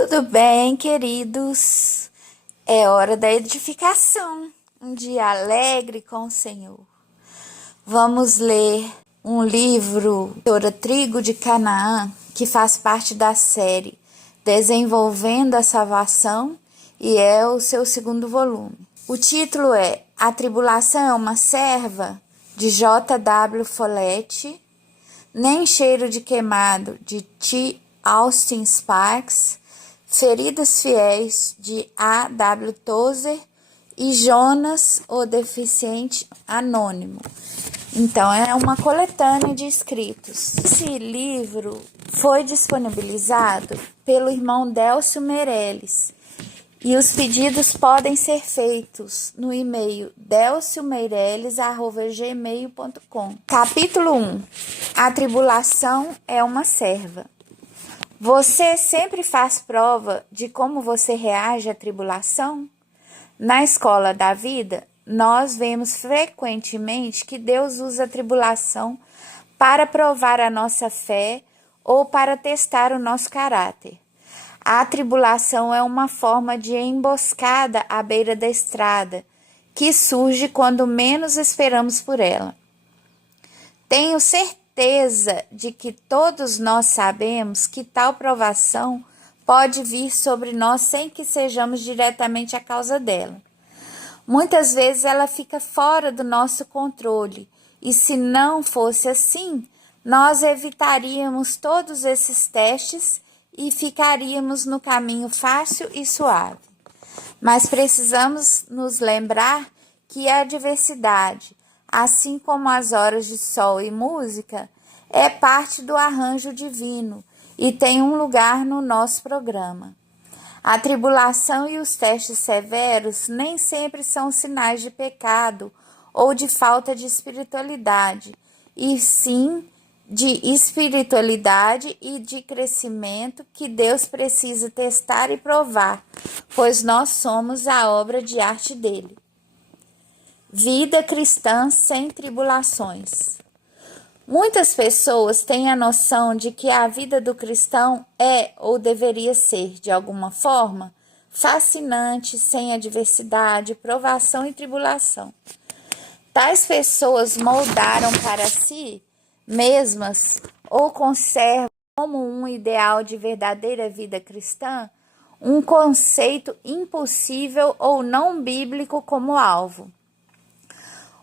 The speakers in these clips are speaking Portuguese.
Tudo bem, queridos? É hora da edificação, um dia alegre com o Senhor. Vamos ler um livro, Doutora Trigo de Canaã, que faz parte da série Desenvolvendo a Salvação e é o seu segundo volume. O título é A Tribulação é uma Serva, de J.W. Follett, Nem Cheiro de Queimado, de T. Austin Sparks, Feridas Fiéis, de A.W. Tozer e Jonas, o Deficiente Anônimo. Então, é uma coletânea de escritos. Esse livro foi disponibilizado pelo irmão Délcio Meirelles e os pedidos podem ser feitos no e-mail delciomeireles@gmail.com. Capítulo 1. A tribulação é uma serva. Você sempre faz prova de como você reage à tribulação? Na escola da vida, nós vemos frequentemente que Deus usa a tribulação para provar a nossa fé ou para testar o nosso caráter. A tribulação é uma forma de emboscada à beira da estrada, que surge quando menos esperamos por ela. Tenho certeza de que todos nós sabemos que tal provação pode vir sobre nós sem que sejamos diretamente a causa dela. Muitas vezes ela fica fora do nosso controle, e se não fosse assim, nós evitaríamos todos esses testes e ficaríamos no caminho fácil e suave. Mas precisamos nos lembrar que a adversidade, assim como as horas de sol e música, é parte do arranjo divino e tem um lugar no nosso programa. A tribulação e os testes severos nem sempre são sinais de pecado ou de falta de espiritualidade, e sim de espiritualidade e de crescimento que Deus precisa testar e provar, pois nós somos a obra de arte dele. Vida cristã sem tribulações. Muitas pessoas têm a noção de que a vida do cristão é ou deveria ser, de alguma forma, fascinante, sem adversidade, provação e tribulação. Tais pessoas moldaram para si mesmas ou conservam como um ideal de verdadeira vida cristã um conceito impossível ou não bíblico como alvo.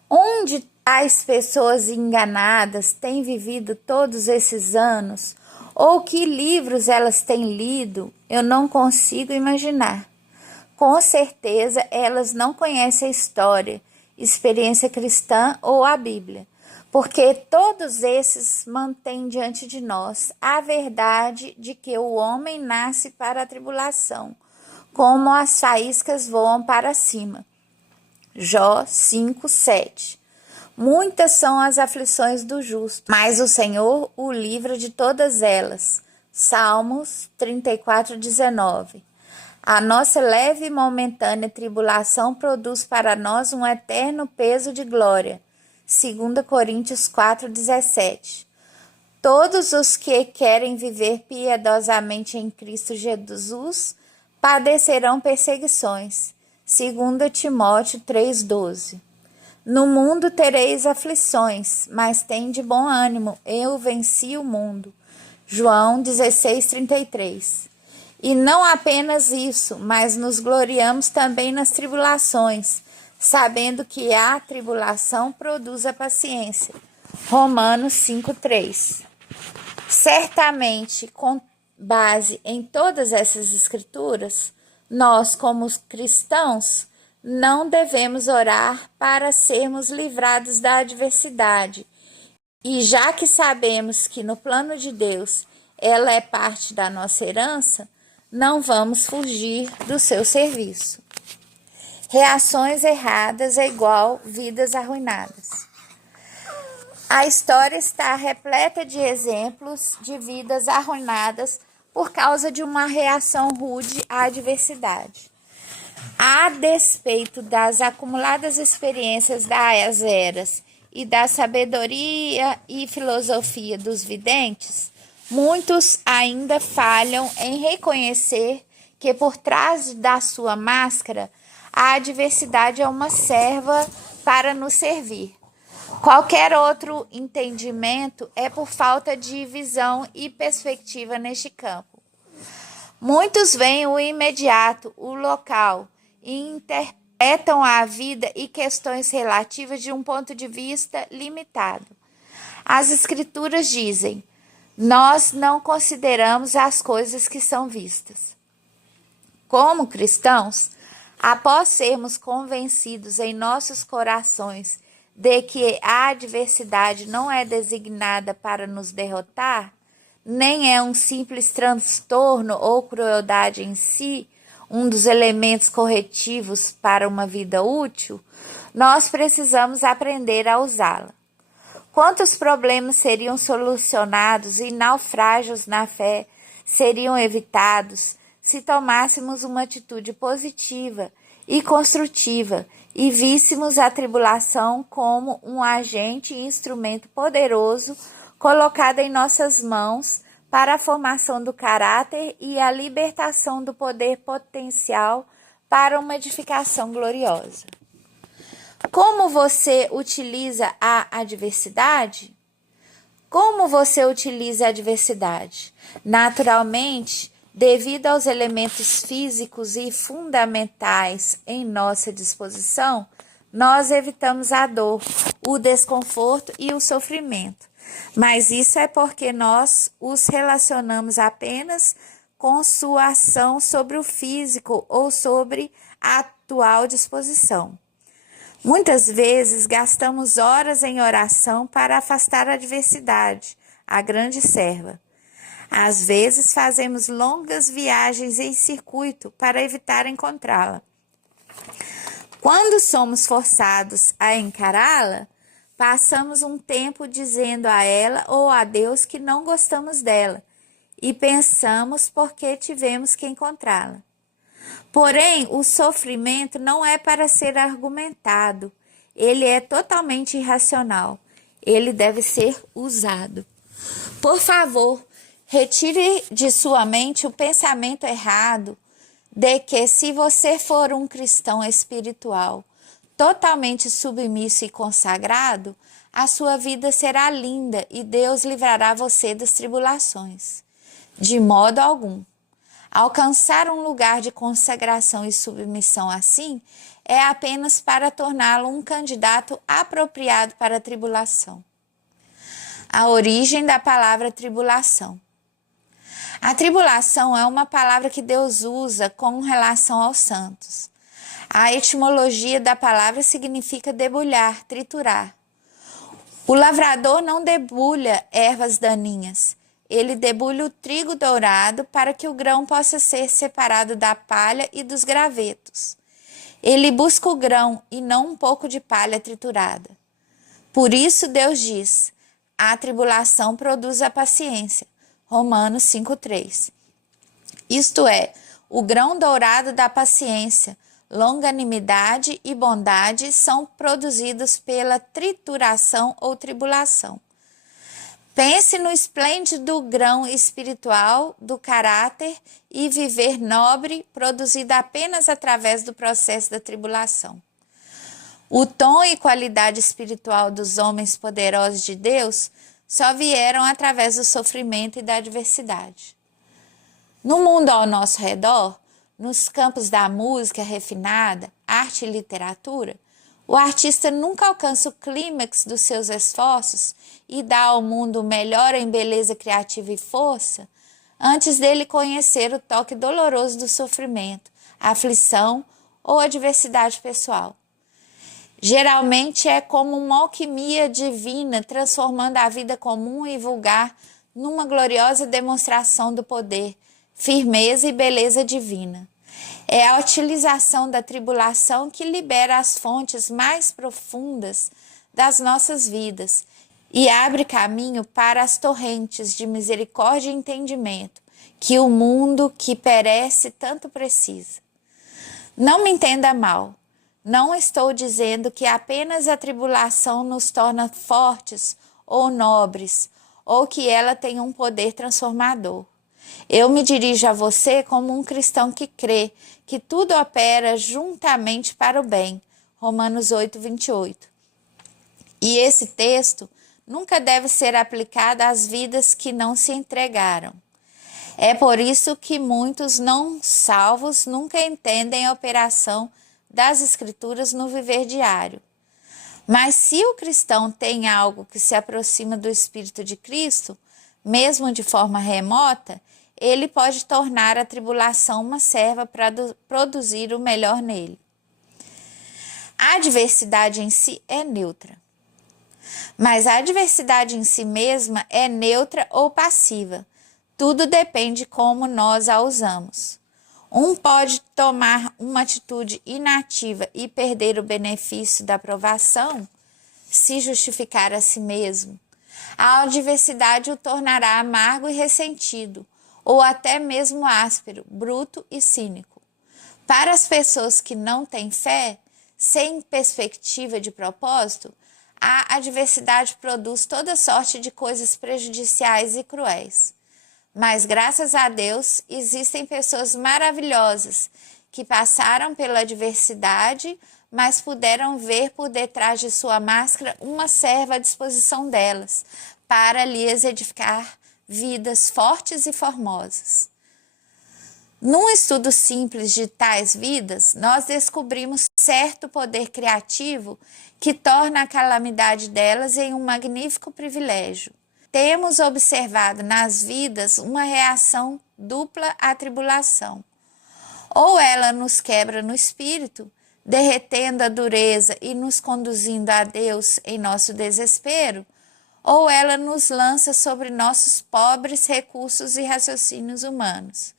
Onde tais pessoas enganadas têm vivido todos esses anos, ou que livros elas têm lido, eu não consigo imaginar. Com certeza elas não conhecem a história, experiência cristã ou a Bíblia, porque todos esses mantêm diante de nós a verdade de que o homem nasce para a tribulação, como as faíscas voam para cima. Jó 5:7. Muitas são as aflições do justo, mas o Senhor o livra de todas elas. Salmos 34:19. A nossa leve e momentânea tribulação produz para nós um eterno peso de glória. 2 Coríntios 4:17. Todos os que querem viver piedosamente em Cristo Jesus padecerão perseguições. 2 Timóteo 3:12. No mundo tereis aflições, mas tende bom ânimo, eu venci o mundo. João 16:33. E não apenas isso, mas nos gloriamos também nas tribulações, sabendo que a tribulação produz a paciência. Romanos 5:3. Certamente, com base em todas essas escrituras, nós, como cristãos, não devemos orar para sermos livrados da adversidade. E já que sabemos que no plano de Deus ela é parte da nossa herança, não vamos fugir do seu serviço. Reações erradas é igual vidas arruinadas. A história está repleta de exemplos de vidas arruinadas por causa de uma reação rude à adversidade. A despeito das acumuladas experiências das eras e da sabedoria e filosofia dos videntes, Muitos ainda falham em reconhecer que por trás da sua máscara a adversidade é uma serva para nos servir. Qualquer outro entendimento é por falta de visão e perspectiva neste campo. Muitos veem o imediato, o local, e interpretam a vida e questões relativas de um ponto de vista limitado. As Escrituras dizem: nós não consideramos as coisas que são vistas. Como cristãos, após sermos convencidos em nossos corações de que a adversidade não é designada para nos derrotar, nem é um simples transtorno ou crueldade em si, um dos elementos corretivos para uma vida útil, nós precisamos aprender a usá-la. Quantos problemas seriam solucionados e naufrágios na fé seriam evitados se tomássemos uma atitude positiva e construtiva e víssemos a tribulação como um agente e instrumento poderoso colocado em nossas mãos para a formação do caráter e a libertação do poder potencial para uma edificação gloriosa. Como você utiliza a adversidade? Como você utiliza a adversidade? Naturalmente, devido aos elementos físicos e fundamentais em nossa disposição, nós evitamos a dor, o desconforto e o sofrimento. Mas isso é porque nós os relacionamos apenas com sua ação sobre o físico ou sobre a atual disposição. Muitas vezes gastamos horas em oração para afastar a adversidade, a grande serva. Às vezes fazemos longas viagens em circuito para evitar encontrá-la. Quando somos forçados a encará-la, passamos um tempo dizendo a ela ou a Deus que não gostamos dela e pensamos porque tivemos que encontrá-la. Porém, o sofrimento não é para ser argumentado, ele é totalmente irracional, ele deve ser usado. Por favor, retire de sua mente o pensamento errado de que se você for um cristão espiritual, totalmente submisso e consagrado, a sua vida será linda e Deus livrará você das tribulações. De modo algum. Alcançar um lugar de consagração e submissão assim é apenas para torná-lo um candidato apropriado para a tribulação. A origem da palavra tribulação. A tribulação é uma palavra que Deus usa com relação aos santos. A etimologia da palavra significa debulhar, triturar. O lavrador não debulha ervas daninhas. Ele debulha o trigo dourado para que o grão possa ser separado da palha e dos gravetos. Ele busca o grão e não um pouco de palha triturada. Por isso Deus diz: a tribulação produz a paciência. Romanos 5:3. Isto é, o grão dourado da paciência, longanimidade e bondade são produzidos pela trituração ou tribulação. Pense no esplêndido grão espiritual do caráter e viver nobre produzido apenas através do processo da tribulação. O tom e qualidade espiritual dos homens poderosos de Deus só vieram através do sofrimento e da adversidade. No mundo ao nosso redor, nos campos da música refinada, arte e literatura, o artista nunca alcança o clímax dos seus esforços e dá ao mundo o melhor em beleza criativa e força, antes dele conhecer o toque doloroso do sofrimento, aflição ou adversidade pessoal. Geralmente é como uma alquimia divina transformando a vida comum e vulgar numa gloriosa demonstração do poder, firmeza e beleza divina. É a utilização da tribulação que libera as fontes mais profundas das nossas vidas e abre caminho para as torrentes de misericórdia e entendimento que o mundo que perece tanto precisa. Não me entenda mal, não estou dizendo que apenas a tribulação nos torna fortes ou nobres ou que ela tem um poder transformador. Eu me dirijo a você como um cristão que crê que tudo opera juntamente para o bem. Romanos 8, 28. E esse texto nunca deve ser aplicado às vidas que não se entregaram. É por isso que muitos não salvos nunca entendem a operação das Escrituras no viver diário. Mas se o cristão tem algo que se aproxima do Espírito de Cristo, mesmo de forma remota, ele pode tornar a tribulação uma serva para produzir o melhor nele. A adversidade em si é neutra. Mas a adversidade em si mesma é neutra ou passiva. Tudo depende de como nós a usamos. Um pode tomar uma atitude inativa e perder o benefício da aprovação, se justificar a si mesmo. A adversidade o tornará amargo e ressentido, ou até mesmo áspero, bruto e cínico. Para as pessoas que não têm fé, sem perspectiva de propósito, a adversidade produz toda sorte de coisas prejudiciais e cruéis. Mas, graças a Deus, existem pessoas maravilhosas que passaram pela adversidade, mas puderam ver por detrás de sua máscara uma serva à disposição delas, para lhes edificar vidas fortes e formosas. Num estudo simples de tais vidas, nós descobrimos certo poder criativo que torna a calamidade delas em um magnífico privilégio. Temos observado nas vidas uma reação dupla à tribulação. Ou ela nos quebra no espírito, derretendo a dureza e nos conduzindo a Deus em nosso desespero, ou ela nos lança sobre nossos pobres recursos e raciocínios humanos.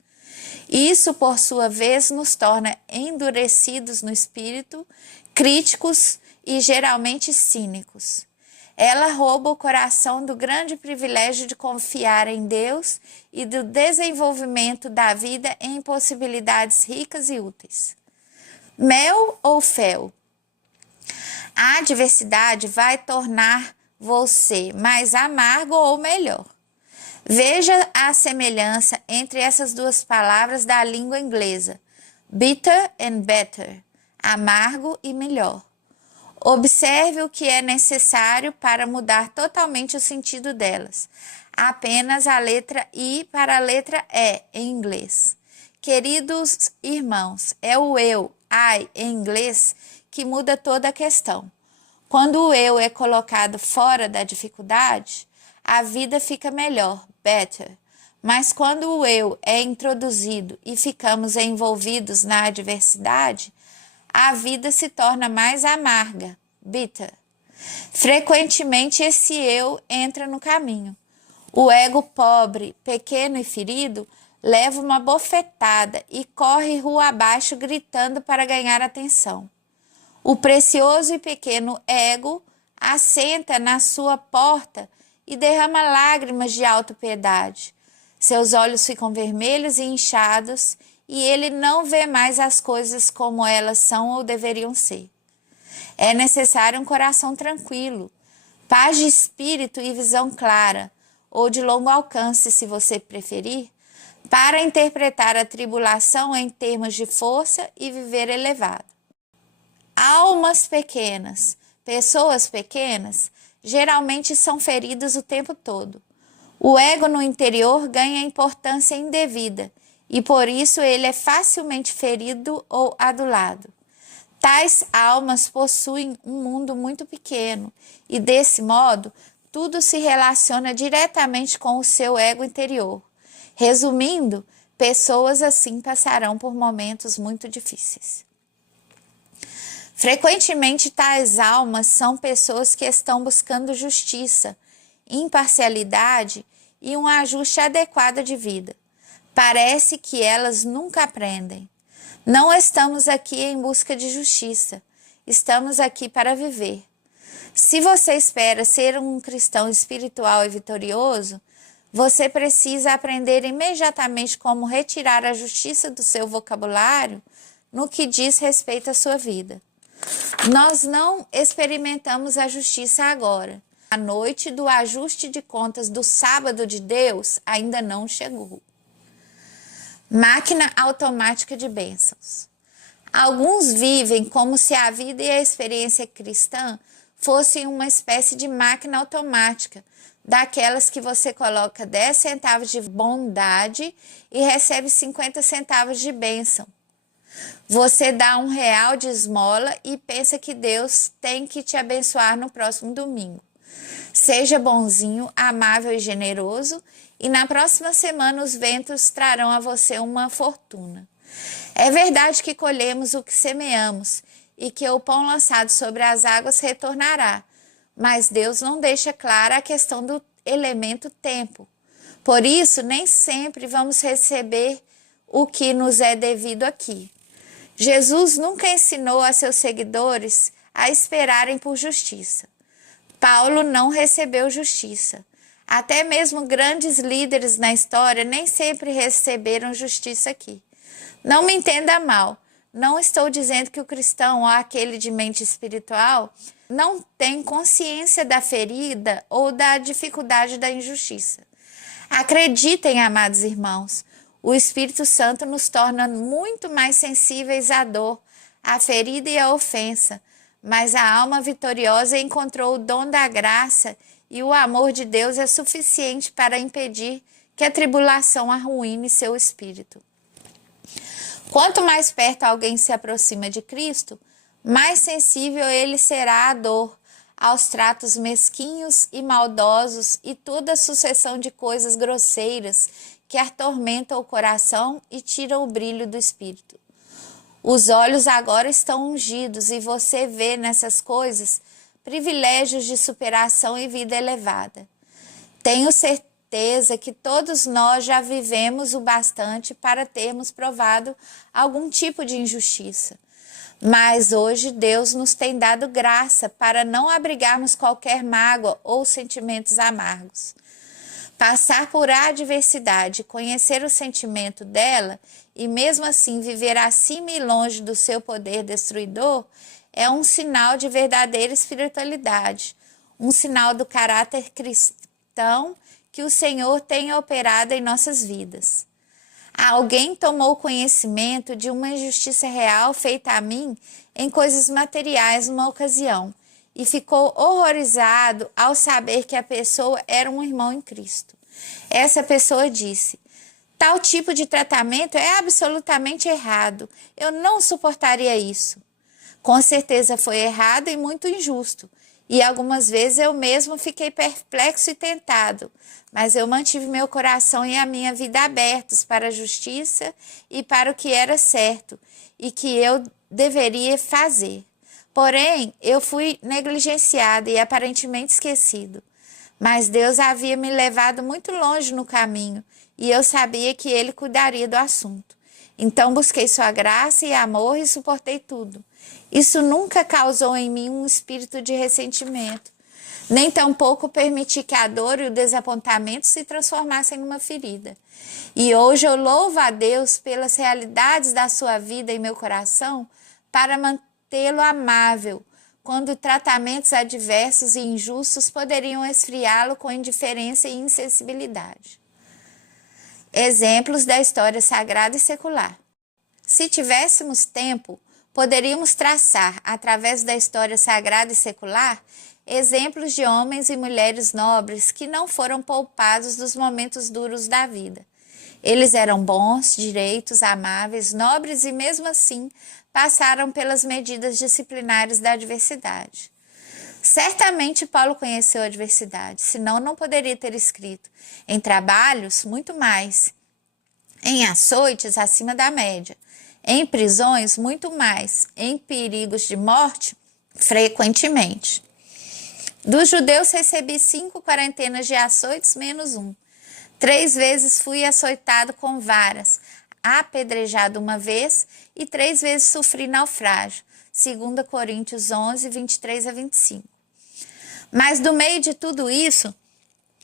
Isso, por sua vez, nos torna endurecidos no espírito, críticos e geralmente cínicos. Ela rouba o coração do grande privilégio de confiar em Deus e do desenvolvimento da vida em possibilidades ricas e úteis. Mel ou fel? A adversidade vai tornar você mais amargo ou melhor. Veja a semelhança entre essas duas palavras da língua inglesa, bitter and better, amargo e melhor. Observe o que é necessário para mudar totalmente o sentido delas. Apenas a letra I para a letra E em inglês. Queridos irmãos, é o eu, I, em inglês, que muda toda a questão. Quando o eu é colocado fora da dificuldade, a vida fica melhor, better. Mas quando o eu é introduzido e ficamos envolvidos na adversidade, a vida se torna mais amarga, bitter. Frequentemente esse eu entra no caminho. O ego pobre, pequeno e ferido leva uma bofetada e corre rua abaixo gritando para ganhar atenção. O precioso e pequeno ego assenta na sua porta e derrama lágrimas de autopiedade. Seus olhos ficam vermelhos e inchados e ele não vê mais as coisas como elas são ou deveriam ser. É necessário um coração tranquilo, paz de espírito e visão clara, ou de longo alcance, se você preferir, para interpretar a tribulação em termos de força e viver elevado. Almas pequenas, pessoas pequenas, geralmente são feridas o tempo todo. O ego no interior ganha importância indevida, e por isso ele é facilmente ferido ou adulado. Tais almas possuem um mundo muito pequeno e, desse modo, tudo se relaciona diretamente com o seu ego interior. Resumindo, pessoas assim passarão por momentos muito difíceis. Frequentemente, tais almas são pessoas que estão buscando justiça, imparcialidade e um ajuste adequado de vida. Parece que elas nunca aprendem. Não estamos aqui em busca de justiça. Estamos aqui para viver. Se você espera ser um cristão espiritual e vitorioso, você precisa aprender imediatamente como retirar a justiça do seu vocabulário no que diz respeito à sua vida. Nós não experimentamos a justiça agora, A noite do ajuste de contas do sábado de Deus ainda não chegou. Máquina automática de bênçãos. Alguns vivem como se a vida e a experiência cristã fossem uma espécie de máquina automática, daquelas que você coloca 10 centavos de bondade e recebe 50 centavos de bênção. Você dá R$ 1 de esmola e pensa que Deus tem que te abençoar no próximo domingo. Seja bonzinho, amável e generoso, e na próxima semana os ventos trarão a você uma fortuna. É verdade que colhemos o que semeamos e que o pão lançado sobre as águas retornará, mas Deus não deixa clara a questão do elemento tempo. Por isso, nem sempre vamos receber o que nos é devido aqui. Jesus nunca ensinou a seus seguidores a esperarem por justiça. Paulo não recebeu justiça. Até mesmo grandes líderes na história nem sempre receberam justiça aqui. Não me entenda mal, não estou dizendo que o cristão ou aquele de mente espiritual não tem consciência da ferida ou da dificuldade da injustiça. Acreditem, amados irmãos, o Espírito Santo nos torna muito mais sensíveis à dor, à ferida e à ofensa, mas a alma vitoriosa encontrou o dom da graça e o amor de Deus é suficiente para impedir que a tribulação arruine seu espírito. Quanto mais perto alguém se aproxima de Cristo, mais sensível ele será à dor, aos tratos mesquinhos e maldosos e toda a sucessão de coisas grosseiras que atormentam o coração e tiram o brilho do espírito. Os olhos agora estão ungidos e você vê nessas coisas privilégios de superação e vida elevada. Tenho certeza que todos nós já vivemos o bastante para termos provado algum tipo de injustiça. Mas hoje Deus nos tem dado graça para não abrigarmos qualquer mágoa ou sentimentos amargos. Passar por adversidade, conhecer o sentimento dela e mesmo assim viver acima e longe do seu poder destruidor é um sinal de verdadeira espiritualidade, um sinal do caráter cristão que o Senhor tem operado em nossas vidas. Alguém tomou conhecimento de uma injustiça real feita a mim em coisas materiais numa ocasião e ficou horrorizado ao saber que a pessoa era um irmão em Cristo. Essa pessoa disse: tal tipo de tratamento é absolutamente errado, eu não suportaria isso. Com certeza foi errado e muito injusto, e algumas vezes eu mesmo fiquei perplexo e tentado, mas eu mantive meu coração e a minha vida abertos para a justiça e para o que era certo e que eu deveria fazer. Porém, eu fui negligenciado e aparentemente esquecido. Mas Deus havia me levado muito longe no caminho e eu sabia que Ele cuidaria do assunto. Então busquei sua graça e amor e suportei tudo. Isso nunca causou em mim um espírito de ressentimento, nem tampouco permiti que a dor e o desapontamento se transformassem numa ferida. E hoje eu louvo a Deus pelas realidades da sua vida em meu coração para mantê-lo amável, quando tratamentos adversos e injustos poderiam esfriá-lo com indiferença e insensibilidade. Exemplos da história sagrada e secular. Se tivéssemos tempo, poderíamos traçar, através da história sagrada e secular, exemplos de homens e mulheres nobres que não foram poupados dos momentos duros da vida. Eles eram bons, direitos, amáveis, nobres e mesmo assim passaram pelas medidas disciplinares da adversidade. Certamente Paulo conheceu a adversidade, senão não poderia ter escrito. Em trabalhos, muito mais. Em açoites, acima da média. Em prisões, muito mais. Em perigos de morte, frequentemente. Dos judeus recebi 5 quarentenas de açoites menos 1. 3 vezes fui açoitado com varas, apedrejado 1 vez e 3 vezes sofri naufrágio. 2 Coríntios 11, 23 a 25. Mas do meio de tudo isso,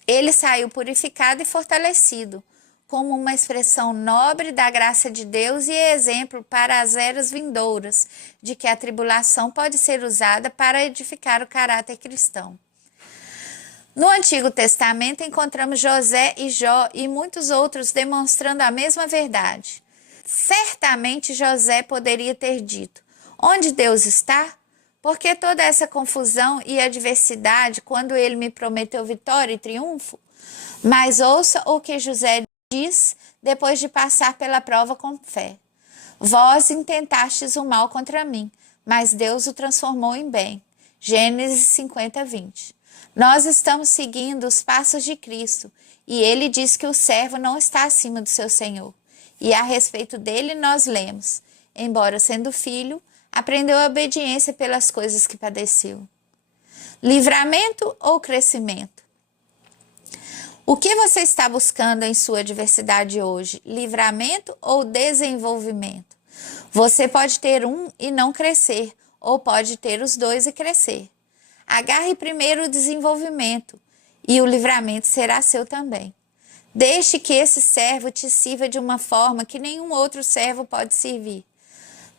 ele saiu purificado e fortalecido, como uma expressão nobre da graça de Deus e exemplo para as eras vindouras, de que a tribulação pode ser usada para edificar o caráter cristão. No Antigo Testamento encontramos José e Jó e muitos outros demonstrando a mesma verdade. Certamente José poderia ter dito: onde Deus está? Por que toda essa confusão e adversidade quando ele me prometeu vitória e triunfo? Mas ouça o que José diz depois de passar pela prova com fé. Vós intentastes o mal contra mim, mas Deus o transformou em bem. Gênesis 50, 20. Nós estamos seguindo os passos de Cristo, e ele diz que o servo não está acima do seu Senhor. E a respeito dele nós lemos: embora sendo filho, aprendeu a obediência pelas coisas que padeceu. Livramento ou crescimento? O que você está buscando em sua adversidade hoje? Livramento ou desenvolvimento? Você pode ter um e não crescer, ou pode ter os dois e crescer. Agarre primeiro o desenvolvimento, e o livramento será seu também. Deixe que esse servo te sirva de uma forma que nenhum outro servo pode servir.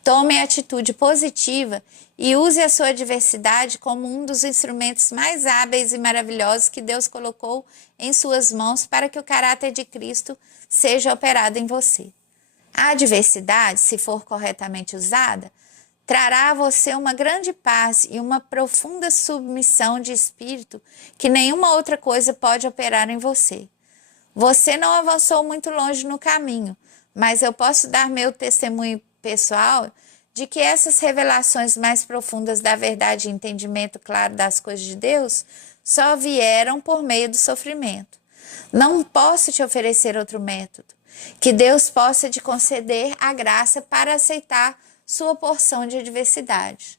Tome atitude positiva e use a sua adversidade como um dos instrumentos mais hábeis e maravilhosos que Deus colocou em suas mãos para que o caráter de Cristo seja operado em você. A adversidade, se for corretamente usada, trará a você uma grande paz e uma profunda submissão de espírito que nenhuma outra coisa pode operar em você. Você não avançou muito longe no caminho, mas eu posso dar meu testemunho pessoal de que essas revelações mais profundas da verdade e entendimento claro das coisas de Deus só vieram por meio do sofrimento. Não posso te oferecer outro método. Que Deus possa te conceder a graça para aceitar sua porção de adversidade.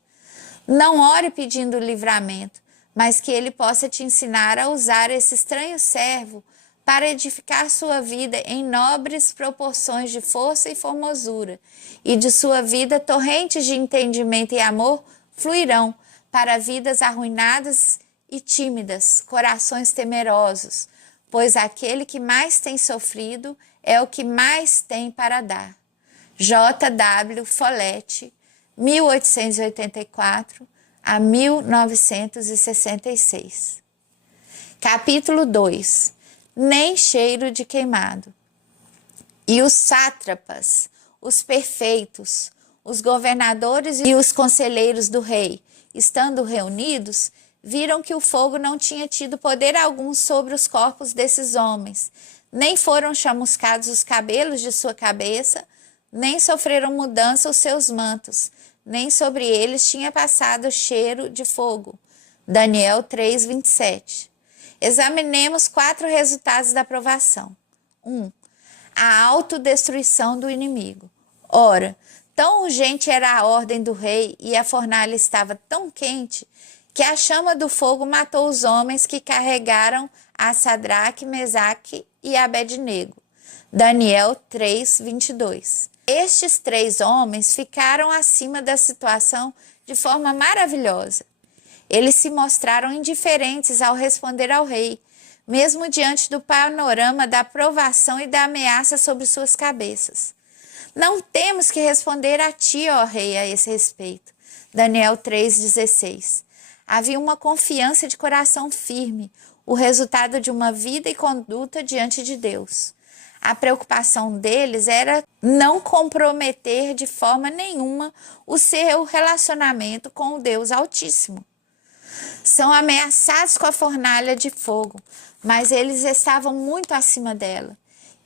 Não ore pedindo livramento, mas que ele possa te ensinar a usar esse estranho servo para edificar sua vida em nobres proporções de força e formosura, e de sua vida torrentes de entendimento e amor fluirão para vidas arruinadas e tímidas, corações temerosos, pois aquele que mais tem sofrido é o que mais tem para dar. J.W. Follett, 1884 a 1966. Capítulo 2. Nem cheiro de queimado. E os sátrapas, os perfeitos, os governadores e os conselheiros do rei, estando reunidos, viram que o fogo não tinha tido poder algum sobre os corpos desses homens, nem foram chamuscados os cabelos de sua cabeça, nem sofreram mudança os seus mantos, nem sobre eles tinha passado cheiro de fogo. Daniel 3:27. Examinemos 4 resultados da provação. 1. A autodestruição do inimigo. Ora, tão urgente era a ordem do rei e a fornalha estava tão quente que a chama do fogo matou os homens que carregaram a Sadraque, Mesaque e Abednego. Daniel 3:22. Estes 3 homens ficaram acima da situação de forma maravilhosa. Eles se mostraram indiferentes ao responder ao rei, mesmo diante do panorama da provação e da ameaça sobre suas cabeças. Não temos que responder a ti, ó rei, a esse respeito. Daniel 3:16. Havia uma confiança de coração firme, o resultado de uma vida e conduta diante de Deus. A preocupação deles era não comprometer de forma nenhuma o seu relacionamento com o Deus Altíssimo. São ameaçados com a fornalha de fogo, mas eles estavam muito acima dela.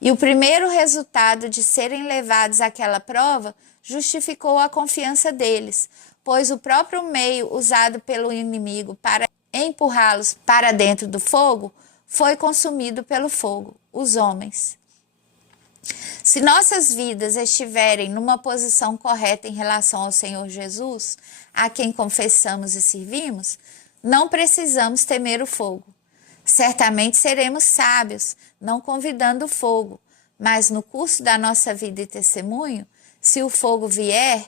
E o primeiro resultado de serem levados àquela prova justificou a confiança deles, pois o próprio meio usado pelo inimigo para empurrá-los para dentro do fogo foi consumido pelo fogo, os homens. Se nossas vidas estiverem numa posição correta em relação ao Senhor Jesus, a quem confessamos e servimos, não precisamos temer o fogo. Certamente seremos sábios, não convidando o fogo, mas no curso da nossa vida e testemunho, se o fogo vier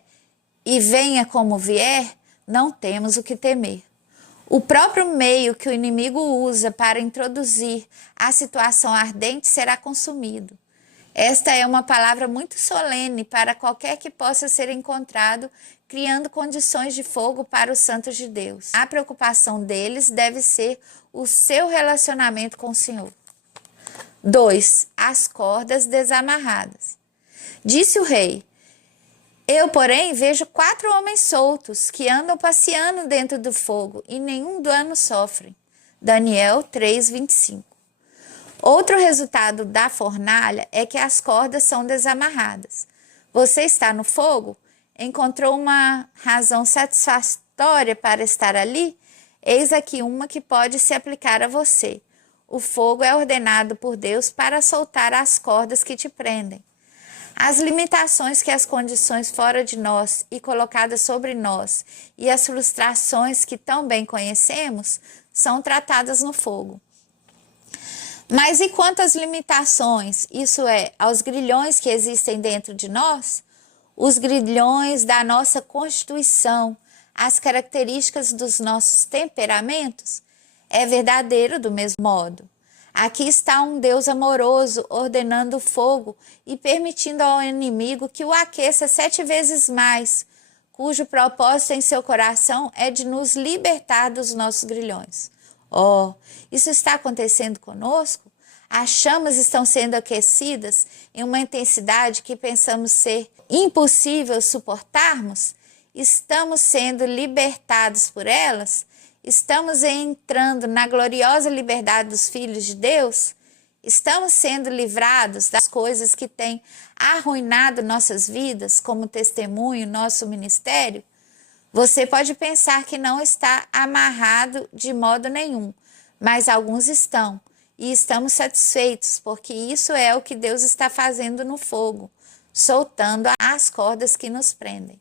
e venha como vier, não temos o que temer. O próprio meio que o inimigo usa para introduzir a situação ardente será consumido. Esta é uma palavra muito solene para qualquer que possa ser encontrado criando condições de fogo para os santos de Deus. A preocupação deles deve ser o seu relacionamento com o Senhor. 2. As cordas desamarradas. Disse o rei: eu, porém, vejo 4 homens soltos que andam passeando dentro do fogo e nenhum dano sofrem. Daniel 3:25. Outro resultado da fornalha é que as cordas são desamarradas. Você está no fogo? Encontrou uma razão satisfatória para estar ali? Eis aqui uma que pode se aplicar a você. O fogo é ordenado por Deus para soltar as cordas que te prendem. As limitações que as condições fora de nós e colocadas sobre nós e as frustrações que tão bem conhecemos são tratadas no fogo. Mas e quanto às limitações, isso é, aos grilhões que existem dentro de nós? Os grilhões da nossa constituição, as características dos nossos temperamentos? É verdadeiro do mesmo modo. Aqui está um Deus amoroso ordenando o fogo e permitindo ao inimigo que o aqueça 7 vezes mais, cujo propósito em seu coração é de nos libertar dos nossos grilhões. Oh, isso está acontecendo conosco? As chamas estão sendo aquecidas em uma intensidade que pensamos ser impossível suportarmos? Estamos sendo libertados por elas? Estamos entrando na gloriosa liberdade dos filhos de Deus? Estamos sendo livrados das coisas que têm arruinado nossas vidas, como testemunho, nosso ministério? Você pode pensar que não está amarrado de modo nenhum, mas alguns estão, e estamos satisfeitos, porque isso é o que Deus está fazendo no fogo, soltando as cordas que nos prendem.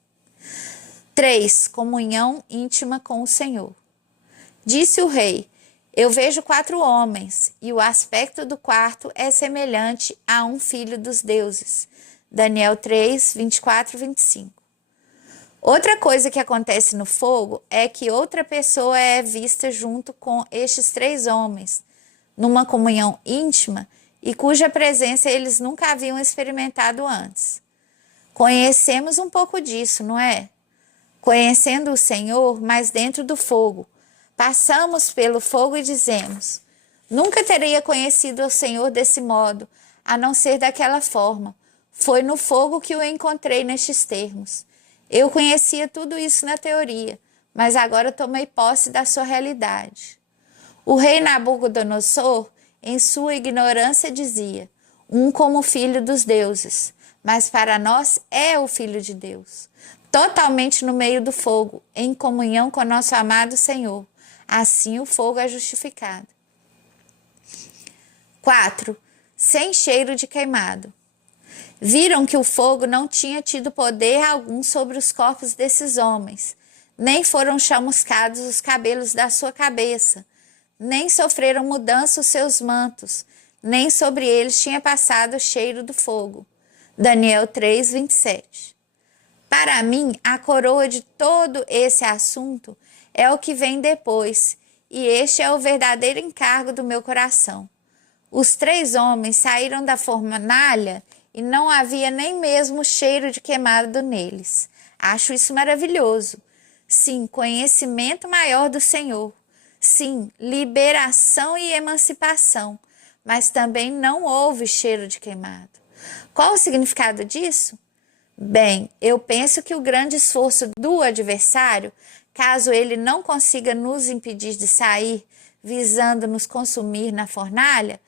3. Comunhão íntima com o Senhor. Disse o rei: eu vejo 4 homens, e o aspecto do quarto é semelhante a um filho dos deuses. Daniel 3, 24 e 25. Outra coisa que acontece no fogo é que outra pessoa é vista junto com estes 3 homens, numa comunhão íntima e cuja presença eles nunca haviam experimentado antes. Conhecemos um pouco disso, não é? Conhecendo o Senhor, mas dentro do fogo, passamos pelo fogo e dizemos: nunca teria conhecido o Senhor desse modo, a não ser daquela forma. Foi no fogo que o encontrei nestes termos. Eu conhecia tudo isso na teoria, mas agora tomei posse da sua realidade. O rei Nabucodonosor, em sua ignorância, dizia: um como filho dos deuses, mas para nós é o filho de Deus. Totalmente no meio do fogo, em comunhão com nosso amado Senhor. Assim o fogo é justificado. 4. Sem cheiro de queimado. Viram que o fogo não tinha tido poder algum sobre os corpos desses homens, nem foram chamuscados os cabelos da sua cabeça, nem sofreram mudança os seus mantos, nem sobre eles tinha passado o cheiro do fogo. Daniel 3, 27. Para mim, a coroa de todo esse assunto é o que vem depois, e este é o verdadeiro encargo do meu coração. Os 3 homens saíram da fornalha e não havia nem mesmo cheiro de queimado neles. Acho isso maravilhoso. Sim, conhecimento maior do Senhor. Sim, liberação e emancipação. Mas também não houve cheiro de queimado. Qual o significado disso? Bem, eu penso que o grande esforço do adversário, caso ele não consiga nos impedir de sair, visando nos consumir na fornalha,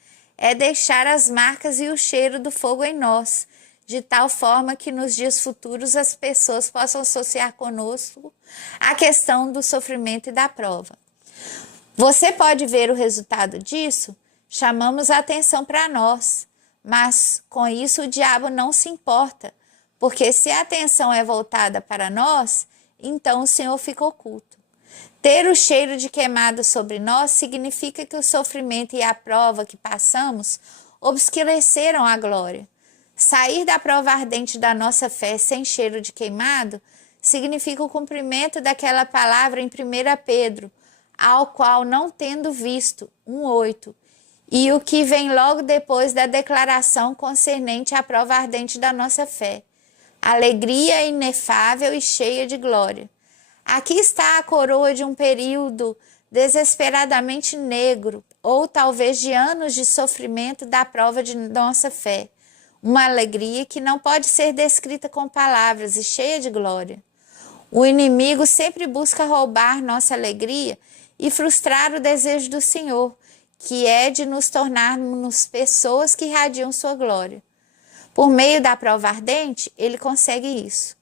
é deixar as marcas e o cheiro do fogo em nós, de tal forma que nos dias futuros as pessoas possam associar conosco a questão do sofrimento e da prova. Você pode ver o resultado disso? Chamamos a atenção para nós, mas com isso o diabo não se importa, porque se a atenção é voltada para nós, então o Senhor fica oculto. Ter o cheiro de queimado sobre nós significa que o sofrimento e a prova que passamos obscureceram a glória. Sair da prova ardente da nossa fé sem cheiro de queimado significa o cumprimento daquela palavra em 1 Pedro, ao qual não tendo visto, 1:8, e o que vem logo depois da declaração concernente à prova ardente da nossa fé. Alegria inefável e cheia de glória. Aqui está a coroa de um período desesperadamente negro, ou talvez de anos de sofrimento da prova de nossa fé. Uma alegria que não pode ser descrita com palavras e cheia de glória. O inimigo sempre busca roubar nossa alegria e frustrar o desejo do Senhor, que é de nos tornarmos pessoas que irradiam sua glória. Por meio da prova ardente, ele consegue isso.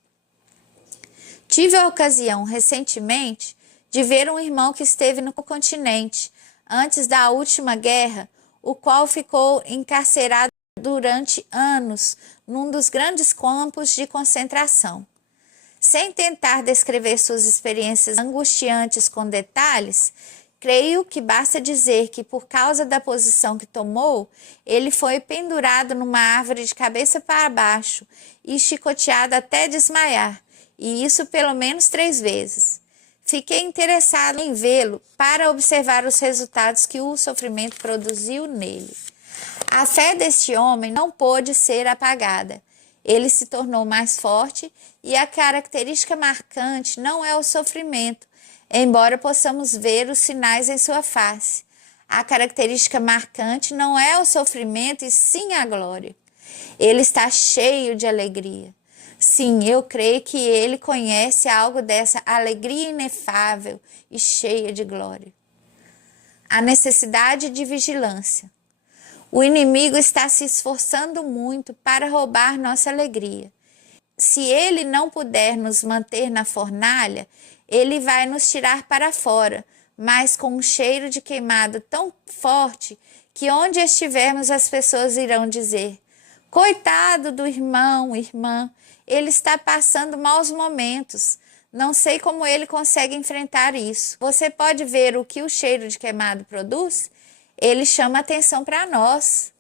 Tive a ocasião, recentemente, de ver um irmão que esteve no continente, antes da última guerra, o qual ficou encarcerado durante anos num dos grandes campos de concentração. Sem tentar descrever suas experiências angustiantes com detalhes, creio que basta dizer que, por causa da posição que tomou, ele foi pendurado numa árvore de cabeça para baixo e chicoteado até desmaiar, e isso pelo menos 3 vezes. Fiquei interessado em vê-lo para observar os resultados que o sofrimento produziu nele. A fé deste homem não pôde ser apagada. Ele se tornou mais forte e a característica marcante não é o sofrimento, embora possamos ver os sinais em sua face. A característica marcante não é o sofrimento e sim a glória. Ele está cheio de alegria. Sim, eu creio que ele conhece algo dessa alegria inefável e cheia de glória. A necessidade de vigilância. O inimigo está se esforçando muito para roubar nossa alegria. Se ele não puder nos manter na fornalha, ele vai nos tirar para fora, mas com um cheiro de queimado tão forte que onde estivermos as pessoas irão dizer: coitado do irmão, irmã, ele está passando maus momentos. Não sei como ele consegue enfrentar isso. Você pode ver o que o cheiro de queimado produz? Ele chama atenção para nós.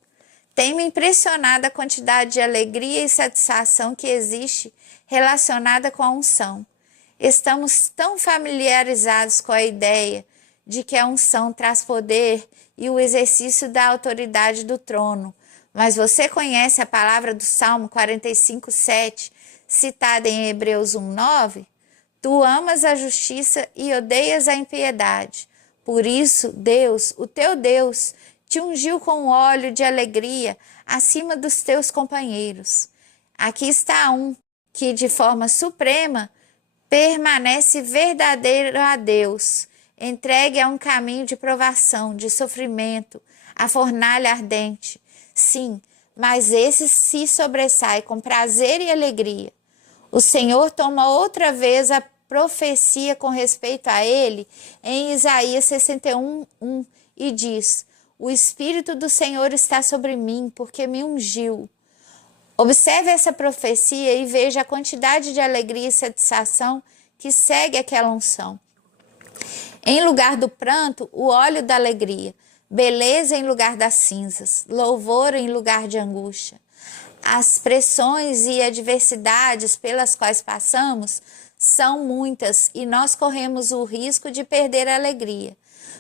Tem-me impressionado a quantidade de alegria e satisfação que existe relacionada com a unção. Estamos tão familiarizados com a ideia de que a unção traz poder e o exercício da autoridade do trono. Mas você conhece a palavra do Salmo 45:7, citada em Hebreus 1:9? Tu amas a justiça e odeias a impiedade. Por isso, Deus, o teu Deus, te ungiu com óleo de alegria acima dos teus companheiros. Aqui está um que, de forma suprema, permanece verdadeiro a Deus, entregue a um caminho de provação, de sofrimento, a fornalha ardente. Sim, mas esse se sobressai com prazer e alegria. O Senhor toma outra vez a profecia com respeito a ele em Isaías 61:1 e diz: o Espírito do Senhor está sobre mim, porque me ungiu. Observe essa profecia e veja a quantidade de alegria e satisfação que segue aquela unção. Em lugar do pranto, o óleo da alegria, beleza em lugar das cinzas, louvor em lugar de angústia. As pressões e adversidades pelas quais passamos são muitas e nós corremos o risco de perder a alegria.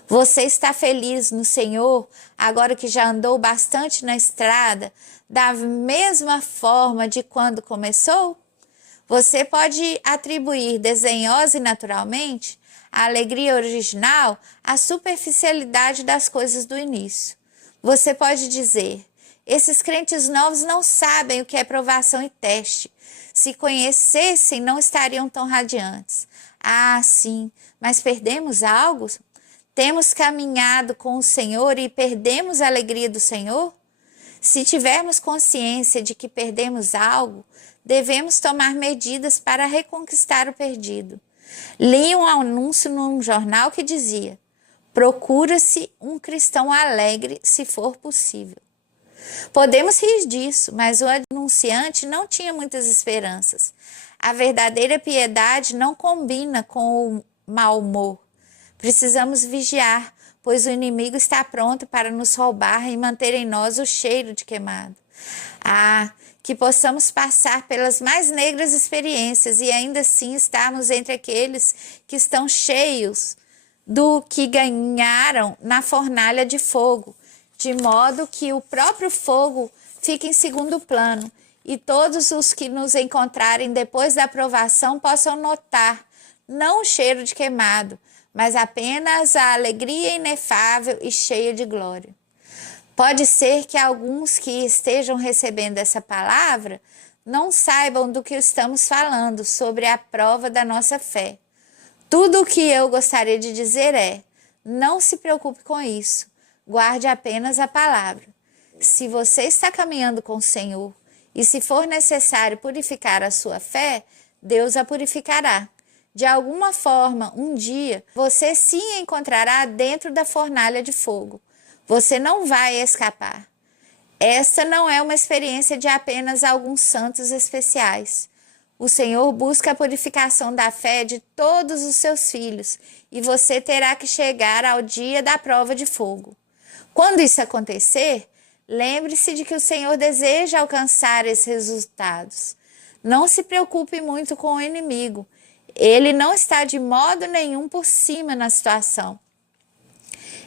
Você está feliz no Senhor, agora que já andou bastante na estrada, da mesma forma de quando começou? Você pode atribuir desdenhosa e naturalmente a alegria original à superficialidade das coisas do início. Você pode dizer: esses crentes novos não sabem o que é provação e teste. Se conhecessem, não estariam tão radiantes. Ah, sim, mas perdemos algo? Temos caminhado com o Senhor e perdemos a alegria do Senhor? Se tivermos consciência de que perdemos algo, devemos tomar medidas para reconquistar o perdido. Li um anúncio num jornal que dizia: procura-se um cristão alegre se for possível. Podemos rir disso, mas o anunciante não tinha muitas esperanças. A verdadeira piedade não combina com o mau humor. Precisamos vigiar, pois o inimigo está pronto para nos roubar e manter em nós o cheiro de queimado. Ah, que possamos passar pelas mais negras experiências e ainda assim estarmos entre aqueles que estão cheios do que ganharam na fornalha de fogo, de modo que o próprio fogo fique em segundo plano e todos os que nos encontrarem depois da provação possam notar não o cheiro de queimado, mas apenas a alegria inefável e cheia de glória. Pode ser que alguns que estejam recebendo essa palavra não saibam do que estamos falando sobre a prova da nossa fé. Tudo o que eu gostaria de dizer é: não se preocupe com isso, guarde apenas a palavra. Se você está caminhando com o Senhor e se for necessário purificar a sua fé, Deus a purificará. De alguma forma, um dia, você se encontrará dentro da fornalha de fogo. Você não vai escapar. Esta não é uma experiência de apenas alguns santos especiais. O Senhor busca a purificação da fé de todos os seus filhos e você terá que chegar ao dia da prova de fogo. Quando isso acontecer, lembre-se de que o Senhor deseja alcançar esses resultados. Não se preocupe muito com o inimigo. Ele não está de modo nenhum por cima na situação.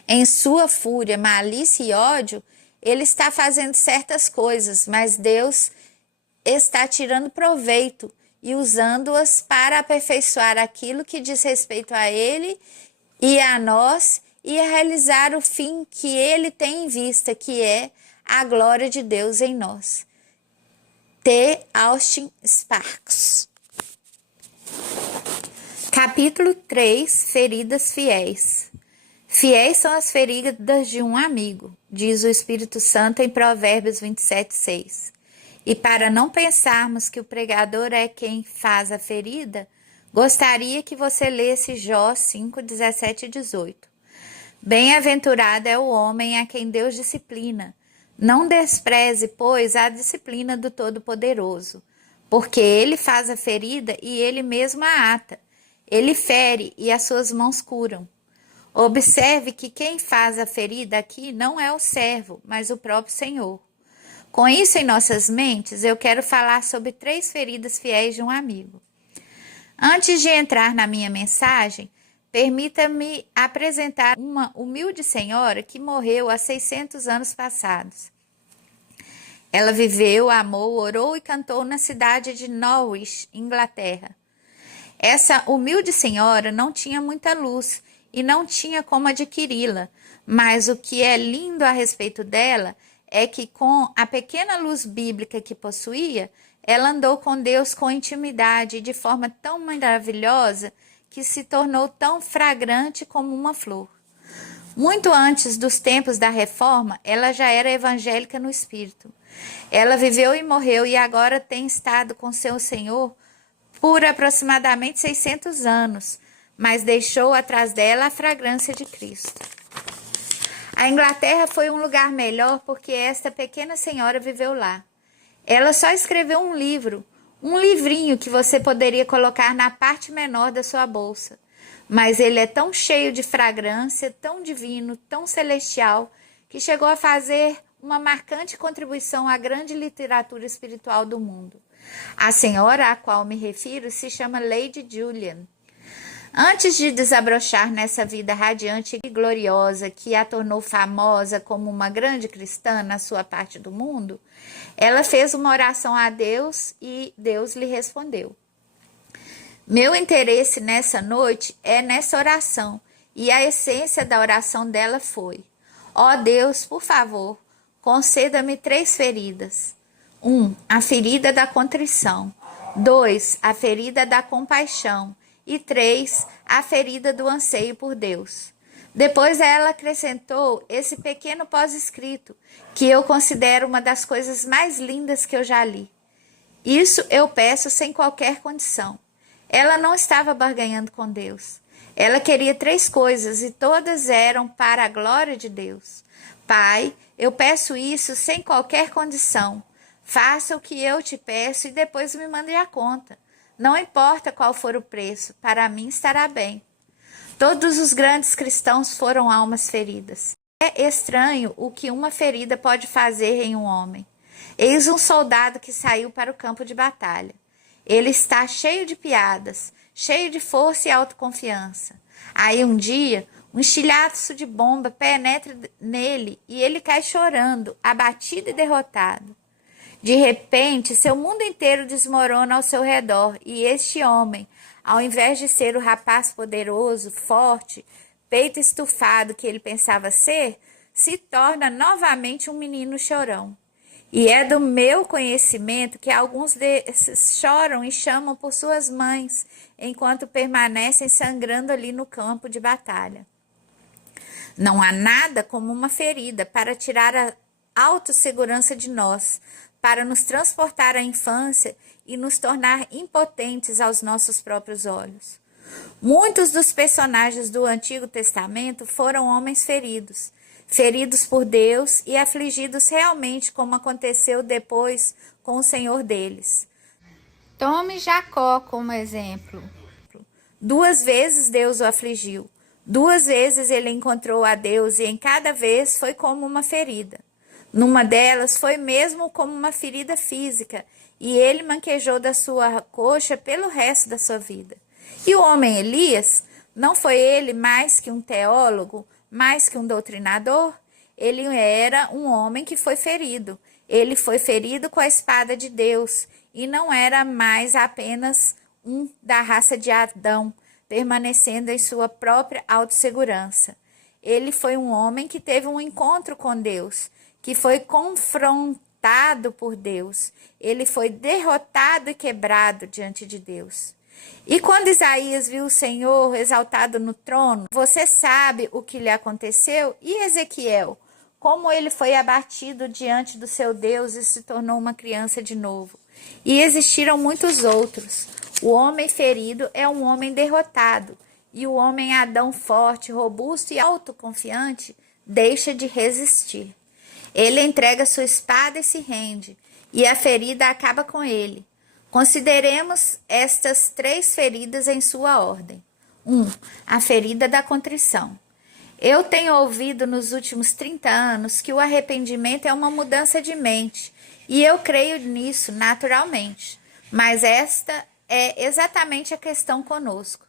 Em sua fúria, malícia e ódio, ele está fazendo certas coisas, mas Deus está tirando proveito e usando-as para aperfeiçoar aquilo que diz respeito a ele e a nós e a realizar o fim que ele tem em vista, que é a glória de Deus em nós. T. Austin Sparks. Capítulo 3. Feridas fiéis. Fiéis são as feridas de um amigo, diz o Espírito Santo em Provérbios 27:6. E para não pensarmos que o pregador é quem faz a ferida, gostaria que você lesse Jó 5:17 e 18. Bem-aventurado é o homem a quem Deus disciplina. Não despreze, pois, a disciplina do Todo-Poderoso, porque ele faz a ferida e ele mesmo a ata. Ele fere e as suas mãos curam. Observe que quem faz a ferida aqui não é o servo, mas o próprio Senhor. Com isso em nossas mentes, eu quero falar sobre 3 feridas fiéis de um amigo. Antes de entrar na minha mensagem, permita-me apresentar uma humilde senhora que morreu há 600 anos passados. Ela viveu, amou, orou e cantou na cidade de Norwich, Inglaterra. Essa humilde senhora não tinha muita luz e não tinha como adquiri-la, mas o que é lindo a respeito dela é que com a pequena luz bíblica que possuía, ela andou com Deus com intimidade e de forma tão maravilhosa que se tornou tão fragrante como uma flor. Muito antes dos tempos da Reforma, ela já era evangélica no espírito. Ela viveu e morreu e agora tem estado com seu Senhor por aproximadamente 600 anos, mas deixou atrás dela a fragrância de Cristo. A Inglaterra foi um lugar melhor porque esta pequena senhora viveu lá. Ela só escreveu um livro, um livrinho que você poderia colocar na parte menor da sua bolsa. Mas ele é tão cheio de fragrância, tão divino, tão celestial, que chegou a fazer uma marcante contribuição à grande literatura espiritual do mundo. A senhora a qual me refiro se chama Lady Julian. Antes de desabrochar nessa vida radiante e gloriosa que a tornou famosa como uma grande cristã na sua parte do mundo, ela fez uma oração a Deus e Deus lhe respondeu. Meu interesse nessa noite é nessa oração, e a essência da oração dela foi: ó Deus, por favor, conceda-me 3 feridas. 1. A ferida da contrição. 2. A ferida da compaixão. E 3. A ferida do anseio por Deus. Depois ela acrescentou esse pequeno pós-escrito, que eu considero uma das coisas mais lindas que eu já li. Isso eu peço sem qualquer condição. Ela não estava barganhando com Deus. Ela queria 3 coisas e todas eram para a glória de Deus. Pai, eu peço isso sem qualquer condição. Faça o que eu te peço e depois me mande a conta. Não importa qual for o preço, para mim estará bem. Todos os grandes cristãos foram almas feridas. É estranho o que uma ferida pode fazer em um homem. Eis um soldado que saiu para o campo de batalha. Ele está cheio de piadas, cheio de força e autoconfiança. Aí um dia, Um estilhaço de bomba penetra nele e ele cai chorando, abatido e derrotado. De repente, seu mundo inteiro desmorona ao seu redor e este homem, ao invés de ser o rapaz poderoso, forte, peito estufado que ele pensava ser, se torna novamente um menino chorão. E é do meu conhecimento que alguns desses choram e chamam por suas mães, enquanto permanecem sangrando ali no campo de batalha. Não há nada como uma ferida para tirar a autossegurança de nós, para nos transportar à infância e nos tornar impotentes aos nossos próprios olhos. Muitos dos personagens do Antigo Testamento foram homens feridos, feridos por Deus e afligidos realmente, como aconteceu depois com o Senhor deles. Tome Jacó como exemplo. 2 vezes Deus o afligiu. 2 vezes ele encontrou a Deus e em cada vez foi como uma ferida. Numa delas foi mesmo como uma ferida física e ele manquejou da sua coxa pelo resto da sua vida. E o homem Elias, não foi ele mais que um teólogo, mais que um doutrinador? Ele era um homem que foi ferido. Ele foi ferido com a espada de Deus e não era mais apenas um da raça de Adão, permanecendo em sua própria autossegurança. Ele foi um homem que teve um encontro com Deus, que foi confrontado por Deus. Ele foi derrotado e quebrado diante de Deus. E quando Isaías viu o Senhor exaltado no trono, você sabe o que lhe aconteceu? E Ezequiel, como ele foi abatido diante do seu Deus e se tornou uma criança de novo. E existiram muitos outros. O homem ferido é um homem derrotado, e o homem Adão forte, robusto e autoconfiante deixa de resistir. Ele entrega sua espada e se rende, e a ferida acaba com ele. Consideremos estas 3 feridas em sua ordem. 1. A ferida da contrição. Eu tenho ouvido nos últimos 30 anos que o arrependimento é uma mudança de mente, e eu creio nisso naturalmente. Mas esta é exatamente a questão conosco.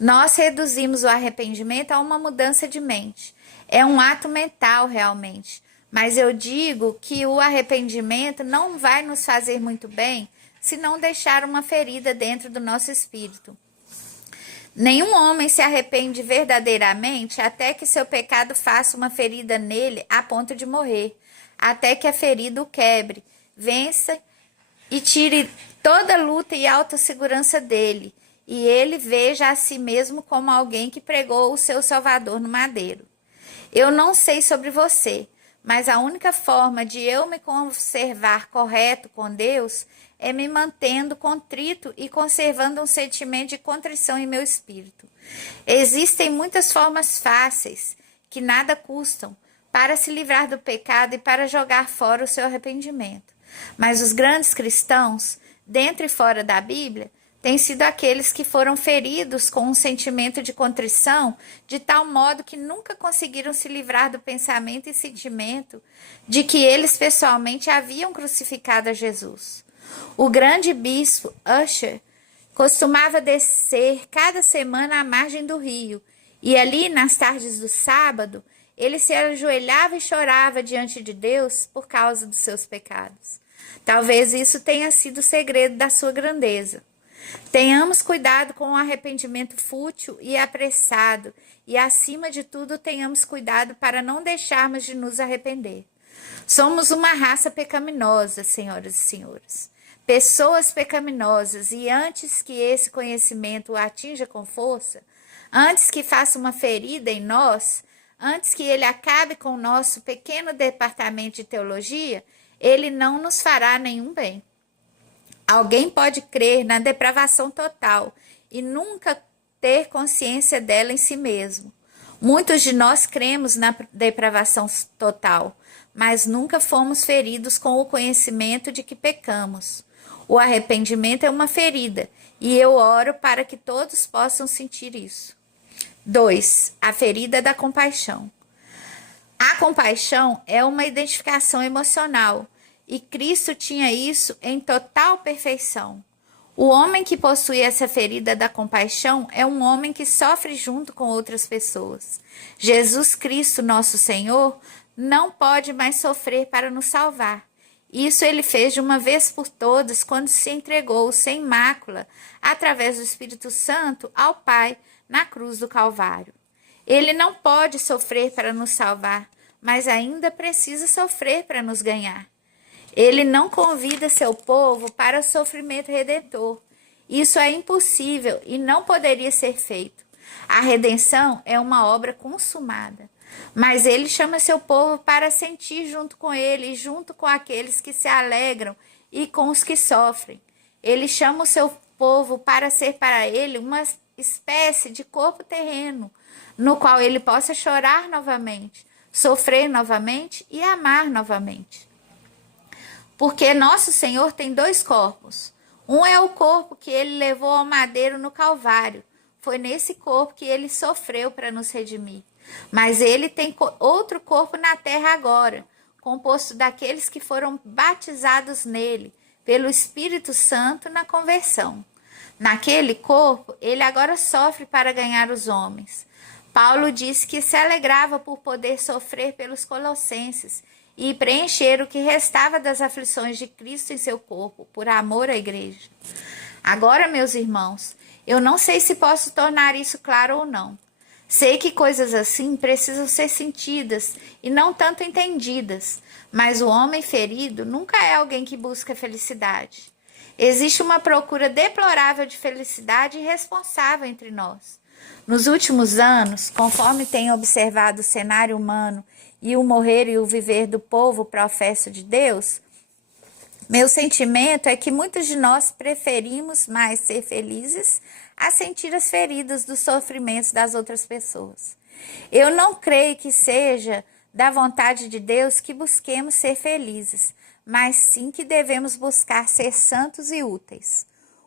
Nós reduzimos o arrependimento a uma mudança de mente. É um ato mental realmente. Mas eu digo que o arrependimento não vai nos fazer muito bem se não deixar uma ferida dentro do nosso espírito. Nenhum homem se arrepende verdadeiramente até que seu pecado faça uma ferida nele a ponto de morrer, até que a ferida o quebre, vença e tire toda a luta e autossegurança dele, e ele veja a si mesmo como alguém que pregou o seu Salvador no madeiro. Eu não sei sobre você, mas a única forma de eu me conservar correto com Deus é me mantendo contrito e conservando um sentimento de contrição em meu espírito. Existem muitas formas fáceis, que nada custam, para se livrar do pecado e para jogar fora o seu arrependimento. Mas os grandes cristãos, dentro e fora da Bíblia, têm sido aqueles que foram feridos com um sentimento de contrição, de tal modo que nunca conseguiram se livrar do pensamento e sentimento de que eles pessoalmente haviam crucificado a Jesus. O grande bispo Usher costumava descer cada semana à margem do rio, e ali, nas tardes do sábado, ele se ajoelhava e chorava diante de Deus por causa dos seus pecados. Talvez isso tenha sido o segredo da sua grandeza. Tenhamos cuidado com o arrependimento fútil e apressado, e acima de tudo tenhamos cuidado para não deixarmos de nos arrepender. Somos uma raça pecaminosa, senhoras e senhores. Pessoas pecaminosas, e antes que esse conhecimento o atinja com força, antes que faça uma ferida em nós, antes que ele acabe com o nosso pequeno departamento de teologia, ele não nos fará nenhum bem. Alguém pode crer na depravação total e nunca ter consciência dela em si mesmo. Muitos de nós cremos na depravação total, mas nunca fomos feridos com o conhecimento de que pecamos. O arrependimento é uma ferida, e eu oro para que todos possam sentir isso. 2. A ferida da compaixão. A compaixão é uma identificação emocional, e Cristo tinha isso em total perfeição. O homem que possui essa ferida da compaixão é um homem que sofre junto com outras pessoas. Jesus Cristo, nosso Senhor, não pode mais sofrer para nos salvar. Isso ele fez de uma vez por todas quando se entregou sem mácula, através do Espírito Santo, ao Pai na cruz do Calvário. Ele não pode sofrer para nos salvar, mas ainda precisa sofrer para nos ganhar. Ele não convida seu povo para o sofrimento redentor. Isso é impossível e não poderia ser feito. A redenção é uma obra consumada. Mas ele chama seu povo para sentir junto com ele, junto com aqueles que se alegram e com os que sofrem. Ele chama o seu povo para ser para ele uma espécie de corpo terreno, no qual ele possa chorar novamente, sofrer novamente e amar novamente. Porque nosso Senhor tem dois corpos. Um é o corpo que ele levou ao madeiro no Calvário. Foi nesse corpo que ele sofreu para nos redimir. Mas ele tem outro corpo na terra agora, composto daqueles que foram batizados nele, pelo Espírito Santo na conversão. Naquele corpo, ele agora sofre para ganhar os homens. Paulo disse que se alegrava por poder sofrer pelos colossenses e preencher o que restava das aflições de Cristo em seu corpo, por amor à igreja. Agora, meus irmãos, eu não sei se posso tornar isso claro ou não. Sei que coisas assim precisam ser sentidas e não tanto entendidas, mas o homem ferido nunca é alguém que busca felicidade. Existe uma procura deplorável de felicidade irresponsável entre nós. Nos últimos anos, conforme tenho observado o cenário humano e o morrer e o viver do povo professo de Deus, meu sentimento é que muitos de nós preferimos mais ser felizes a sentir as feridas dos sofrimentos das outras pessoas. Eu não creio que seja da vontade de Deus que busquemos ser felizes, mas sim que devemos buscar ser santos e úteis.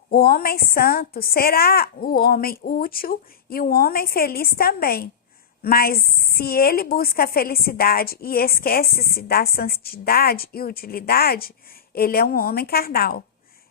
O homem santo será o homem útil e o homem feliz também. Mas se ele busca a felicidade e esquece-se da santidade e utilidade, ele é um homem carnal.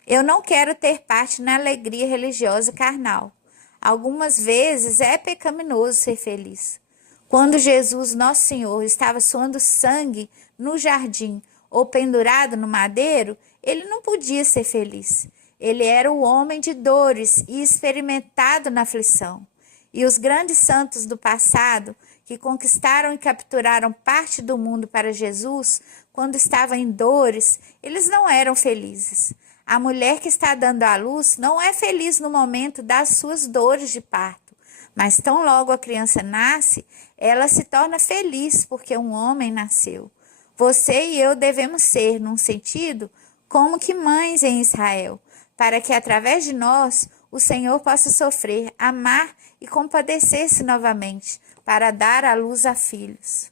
Eu não quero ter parte na alegria religiosa carnal. Algumas vezes é pecaminoso ser feliz. Quando Jesus, nosso Senhor, estava suando sangue no jardim ou pendurado no madeiro, ele não podia ser feliz. Ele era o homem de dores e experimentado na aflição. E os grandes santos do passado, que conquistaram e capturaram parte do mundo para Jesus, quando estavam em dores, eles não eram felizes. A mulher que está dando à luz não é feliz no momento das suas dores de parto, mas tão logo a criança nasce, ela se torna feliz porque um homem nasceu. Você e eu devemos ser, num sentido, como que mães em Israel, para que através de nós o Senhor possa sofrer, amar e compadecer-se novamente, para dar à luz a filhos.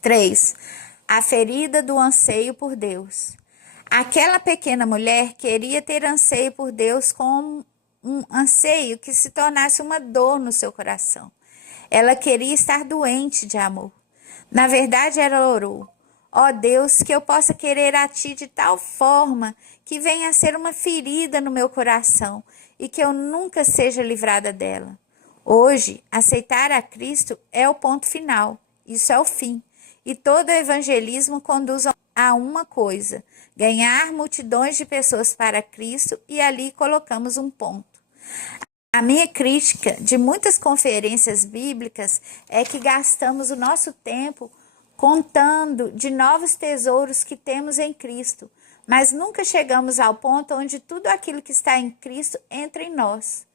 3. A ferida do anseio por Deus. Aquela pequena mulher queria ter anseio por Deus com um anseio que se tornasse uma dor no seu coração. Ela queria estar doente de amor. Na verdade, ela orou: ó Deus, que eu possa querer a Ti de tal forma que venha a ser uma ferida no meu coração e que eu nunca seja livrada dela. Hoje, aceitar a Cristo é o ponto final, isso é o fim. E todo o evangelismo conduz a uma coisa: ganhar multidões de pessoas para Cristo, e ali colocamos um ponto. A minha crítica de muitas conferências bíblicas é que gastamos o nosso tempo contando de novos tesouros que temos em Cristo, mas nunca chegamos ao ponto onde tudo aquilo que está em Cristo entra em nós.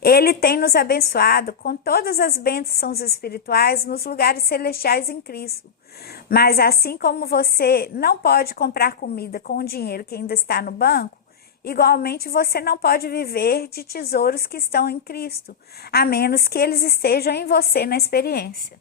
Ele tem nos abençoado com todas as bênçãos espirituais nos lugares celestiais em Cristo. Mas assim como você não pode comprar comida com o dinheiro que ainda está no banco, igualmente você não pode viver de tesouros que estão em Cristo, a menos que eles estejam em você na experiência.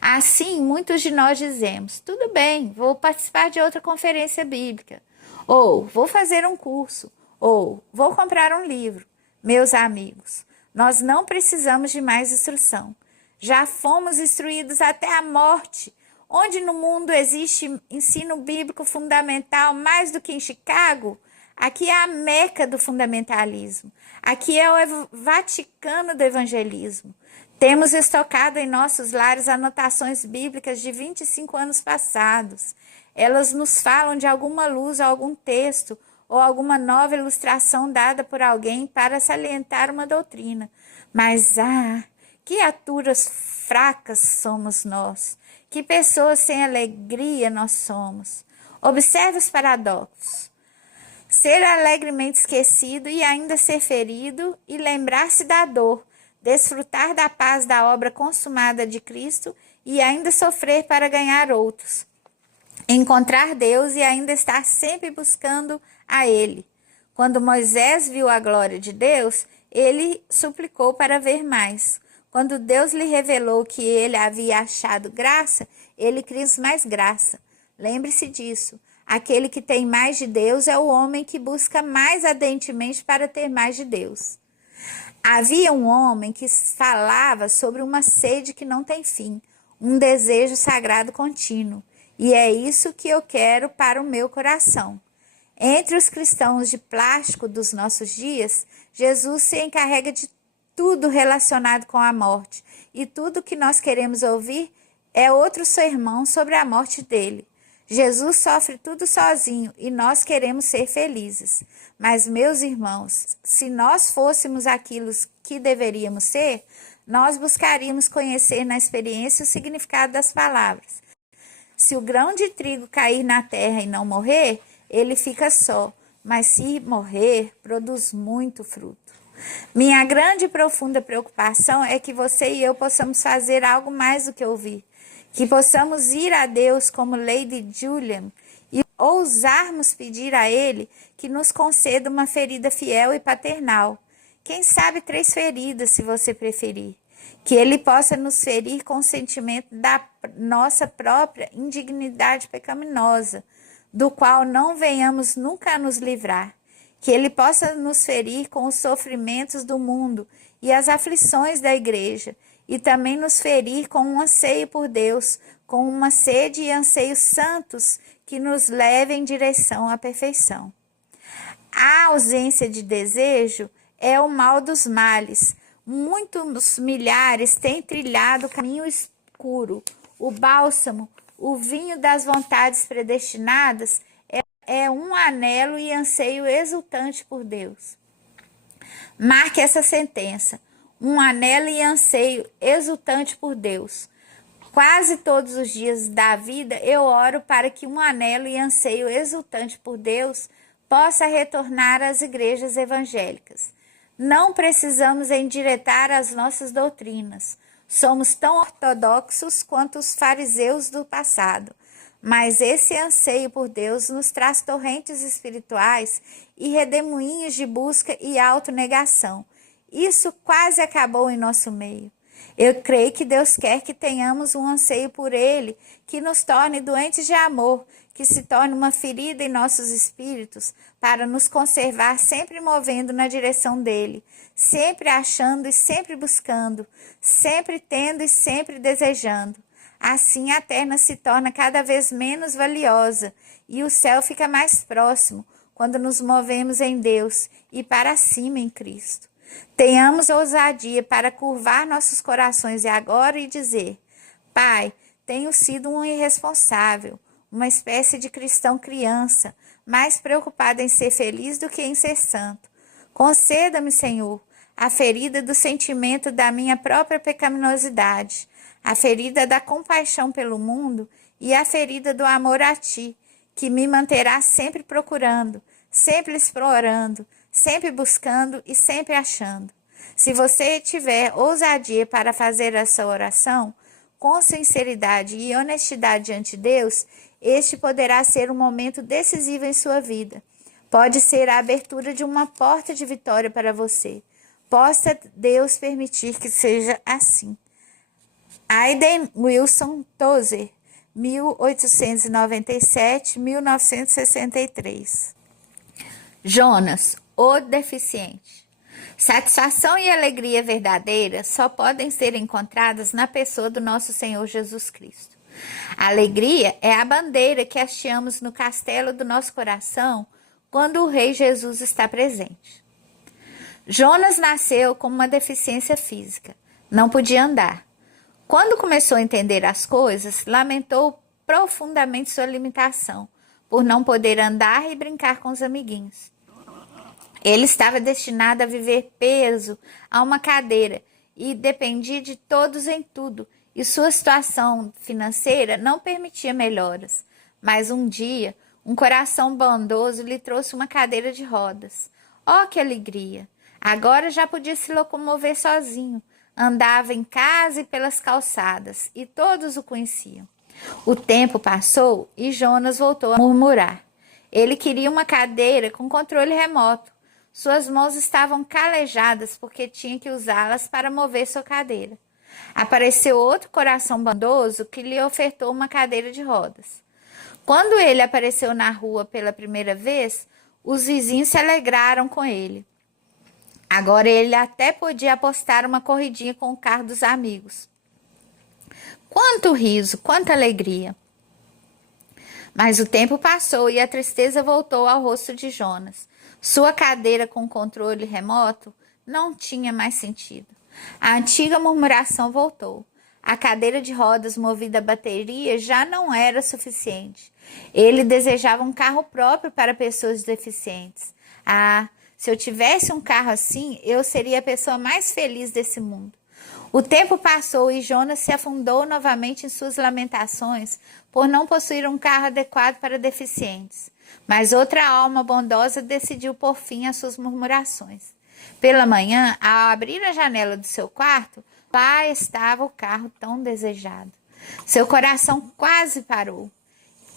Assim, muitos de nós dizemos: tudo bem, vou participar de outra conferência bíblica, ou vou fazer um curso, ou vou comprar um livro. Meus amigos, nós não precisamos de mais instrução. Já fomos instruídos até a morte. Onde no mundo existe ensino bíblico fundamental mais do que em Chicago? Aqui é a Meca do fundamentalismo. Aqui é o Vaticano do evangelismo. Temos estocado em nossos lares anotações bíblicas de 25 anos passados. Elas nos falam de alguma luz, algum texto ou alguma nova ilustração dada por alguém para salientar uma doutrina. Mas, que criaturas fracas somos nós. Que pessoas sem alegria nós somos. Observe os paradoxos. Ser alegremente esquecido e ainda ser ferido e lembrar-se da dor, desfrutar da paz da obra consumada de Cristo e ainda sofrer para ganhar outros. Encontrar Deus e ainda estar sempre buscando a Ele. Quando Moisés viu a glória de Deus, ele suplicou para ver mais. Quando Deus lhe revelou que ele havia achado graça, ele quis mais graça. Lembre-se disso. Aquele que tem mais de Deus é o homem que busca mais ardentemente para ter mais de Deus. Havia um homem que falava sobre uma sede que não tem fim, um desejo sagrado contínuo. E é isso que eu quero para o meu coração. Entre os cristãos de plástico dos nossos dias, Jesus se encarrega de tudo relacionado com a morte. E tudo que nós queremos ouvir é outro sermão sobre a morte dele. Jesus sofre tudo sozinho e nós queremos ser felizes. Mas, meus irmãos, se nós fôssemos aquilo que deveríamos ser, nós buscaríamos conhecer na experiência o significado das palavras. Se o grão de trigo cair na terra e não morrer, ele fica só, mas se morrer, produz muito fruto. Minha grande e profunda preocupação é que você e eu possamos fazer algo mais do que ouvir. Que possamos ir a Deus como Lady Julian e ousarmos pedir a Ele que nos conceda uma ferida fiel e paternal. Quem sabe 3 feridas, se você preferir. Que Ele possa nos ferir com o sentimento da nossa própria indignidade pecaminosa, do qual não venhamos nunca a nos livrar. Que Ele possa nos ferir com os sofrimentos do mundo e as aflições da igreja, e também nos ferir com um anseio por Deus, com uma sede e anseios santos que nos levem em direção à perfeição. A ausência de desejo é o mal dos males. Muitos milhares têm trilhado o caminho escuro. O bálsamo, o vinho das vontades predestinadas, é um anelo e anseio exultante por Deus. Marque essa sentença. Um anelo e anseio exultante por Deus. Quase todos os dias da vida eu oro para que um anelo e anseio exultante por Deus possa retornar às igrejas evangélicas. Não precisamos endireitar as nossas doutrinas. Somos tão ortodoxos quanto os fariseus do passado. Mas esse anseio por Deus nos traz torrentes espirituais e redemoinhos de busca e autonegação. Isso quase acabou em nosso meio. Eu creio que Deus quer que tenhamos um anseio por Ele, que nos torne doentes de amor, que se torne uma ferida em nossos espíritos, para nos conservar sempre movendo na direção dEle, sempre achando e sempre buscando, sempre tendo e sempre desejando. Assim a terra se torna cada vez menos valiosa e o céu fica mais próximo quando nos movemos em Deus e para cima em Cristo. Tenhamos ousadia para curvar nossos corações agora e dizer: Pai, tenho sido um irresponsável, uma espécie de cristão criança, mais preocupado em ser feliz do que em ser santo. Conceda-me, Senhor, a ferida do sentimento da minha própria pecaminosidade, a ferida da compaixão pelo mundo e a ferida do amor a Ti, que me manterá sempre procurando, sempre explorando, sempre buscando e sempre achando. Se você tiver ousadia para fazer essa oração, com sinceridade e honestidade diante de Deus, este poderá ser um momento decisivo em sua vida. Pode ser a abertura de uma porta de vitória para você. Possa Deus permitir que seja assim. Aiden Wilson Tozer, 1897-1963. Jonas, o deficiente. Satisfação e alegria verdadeira só podem ser encontradas na pessoa do nosso Senhor Jesus Cristo. A alegria é a bandeira que hasteamos no castelo do nosso coração quando o Rei Jesus está presente. Jonas nasceu com uma deficiência física, não podia andar. Quando começou a entender as coisas, lamentou profundamente sua limitação, por não poder andar e brincar com os amiguinhos. Ele estava destinado a viver preso a uma cadeira e dependia de todos em tudo, e sua situação financeira não permitia melhoras. Mas um dia, um coração bondoso lhe trouxe uma cadeira de rodas. Oh, que alegria! Agora já podia se locomover sozinho. Andava em casa e pelas calçadas, e todos o conheciam. O tempo passou e Jonas voltou a murmurar. Ele queria uma cadeira com controle remoto. Suas mãos estavam calejadas porque tinha que usá-las para mover sua cadeira. Apareceu outro coração bondoso que lhe ofertou uma cadeira de rodas. Quando ele apareceu na rua pela primeira vez, os vizinhos se alegraram com ele. Agora ele até podia apostar uma corridinha com o carro dos amigos. Quanto riso, quanta alegria! Mas o tempo passou e a tristeza voltou ao rosto de Jonas. Sua cadeira com controle remoto não tinha mais sentido. A antiga murmuração voltou. A cadeira de rodas movida a bateria já não era suficiente. Ele desejava um carro próprio para pessoas deficientes. Ah, se eu tivesse um carro assim, eu seria a pessoa mais feliz desse mundo. O tempo passou e Jonas se afundou novamente em suas lamentações por não possuir um carro adequado para deficientes. Mas outra alma bondosa decidiu pôr fim às suas murmurações. Pela manhã, ao abrir a janela do seu quarto, lá estava o carro tão desejado. Seu coração quase parou.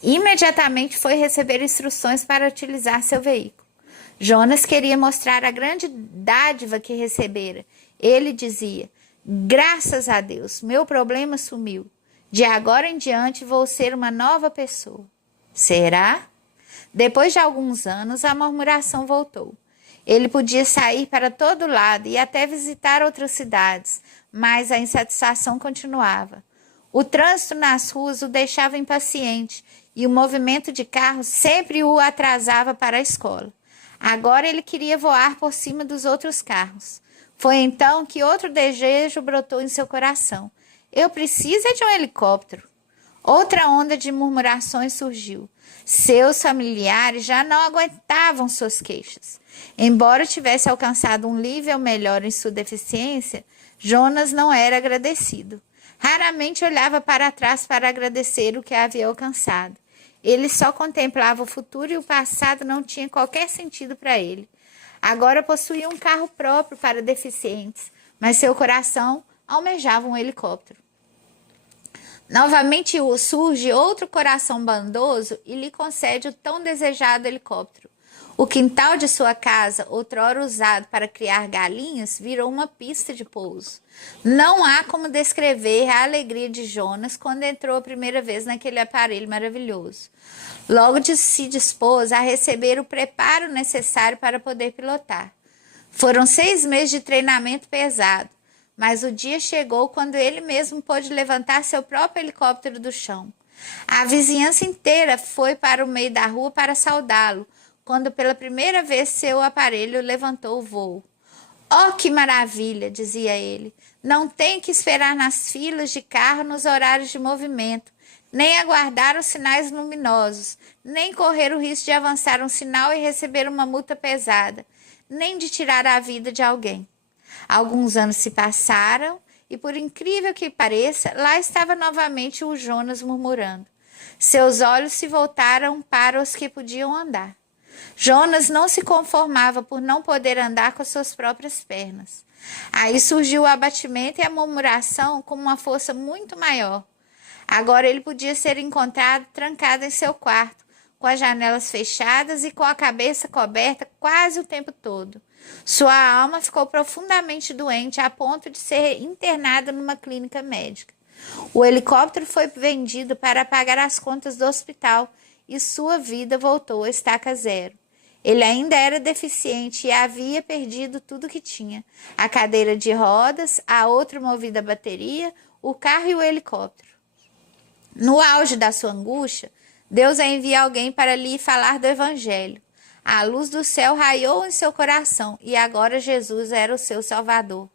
Imediatamente foi receber instruções para utilizar seu veículo. Jonas queria mostrar a grande dádiva que recebera. Ele dizia: graças a Deus, meu problema sumiu. De agora em diante vou ser uma nova pessoa. Será? Depois de alguns anos, a murmuração voltou. Ele podia sair para todo lado e até visitar outras cidades, mas a insatisfação continuava. O trânsito nas ruas o deixava impaciente e o movimento de carros sempre o atrasava para a escola. Agora ele queria voar por cima dos outros carros. Foi então que outro desejo brotou em seu coração. Eu preciso de um helicóptero. Outra onda de murmurações surgiu. Seus familiares já não aguentavam suas queixas. Embora tivesse alcançado um nível melhor em sua deficiência, Jonas não era agradecido. Raramente olhava para trás para agradecer o que havia alcançado. Ele só contemplava o futuro e o passado não tinha qualquer sentido para ele. Agora possuía um carro próprio para deficientes, mas seu coração almejava um helicóptero. Novamente surge outro coração bondoso e lhe concede o tão desejado helicóptero. O quintal de sua casa, outrora usado para criar galinhas, virou uma pista de pouso. Não há como descrever a alegria de Jonas quando entrou a primeira vez naquele aparelho maravilhoso. Logo se dispôs a receber o preparo necessário para poder pilotar. Foram 6 meses de treinamento pesado, mas o dia chegou quando ele mesmo pôde levantar seu próprio helicóptero do chão. A vizinhança inteira foi para o meio da rua para saudá-lo, quando pela primeira vez seu aparelho levantou o voo. Oh, que maravilha, dizia ele. Não tem que esperar nas filas de carro nos horários de movimento, nem aguardar os sinais luminosos, nem correr o risco de avançar um sinal e receber uma multa pesada, nem de tirar a vida de alguém. Alguns anos se passaram e, por incrível que pareça, lá estava novamente o Jonas murmurando. Seus olhos se voltaram para os que podiam andar. Jonas não se conformava por não poder andar com suas próprias pernas. Aí surgiu o abatimento e a murmuração com uma força muito maior. Agora ele podia ser encontrado trancado em seu quarto, com as janelas fechadas e com a cabeça coberta quase o tempo todo. Sua alma ficou profundamente doente a ponto de ser internado numa clínica médica. O helicóptero foi vendido para pagar as contas do hospital e sua vida voltou a estaca zero. Ele ainda era deficiente e havia perdido tudo que tinha: a cadeira de rodas, a outra movida a bateria, o carro e o helicóptero. No auge da sua angústia, Deus envia alguém para lhe falar do Evangelho. A luz do céu raiou em seu coração e agora Jesus era o seu Salvador.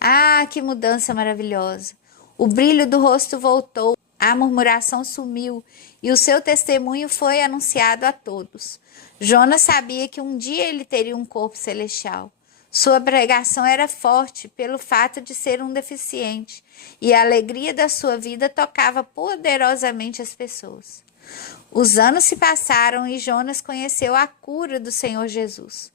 Ah, que mudança maravilhosa! O brilho do rosto voltou, a murmuração sumiu e o seu testemunho foi anunciado a todos. Jonas sabia que um dia ele teria um corpo celestial. Sua pregação era forte pelo fato de ser um deficiente e a alegria da sua vida tocava poderosamente as pessoas. Os anos se passaram e Jonas conheceu a cura do Senhor Jesus.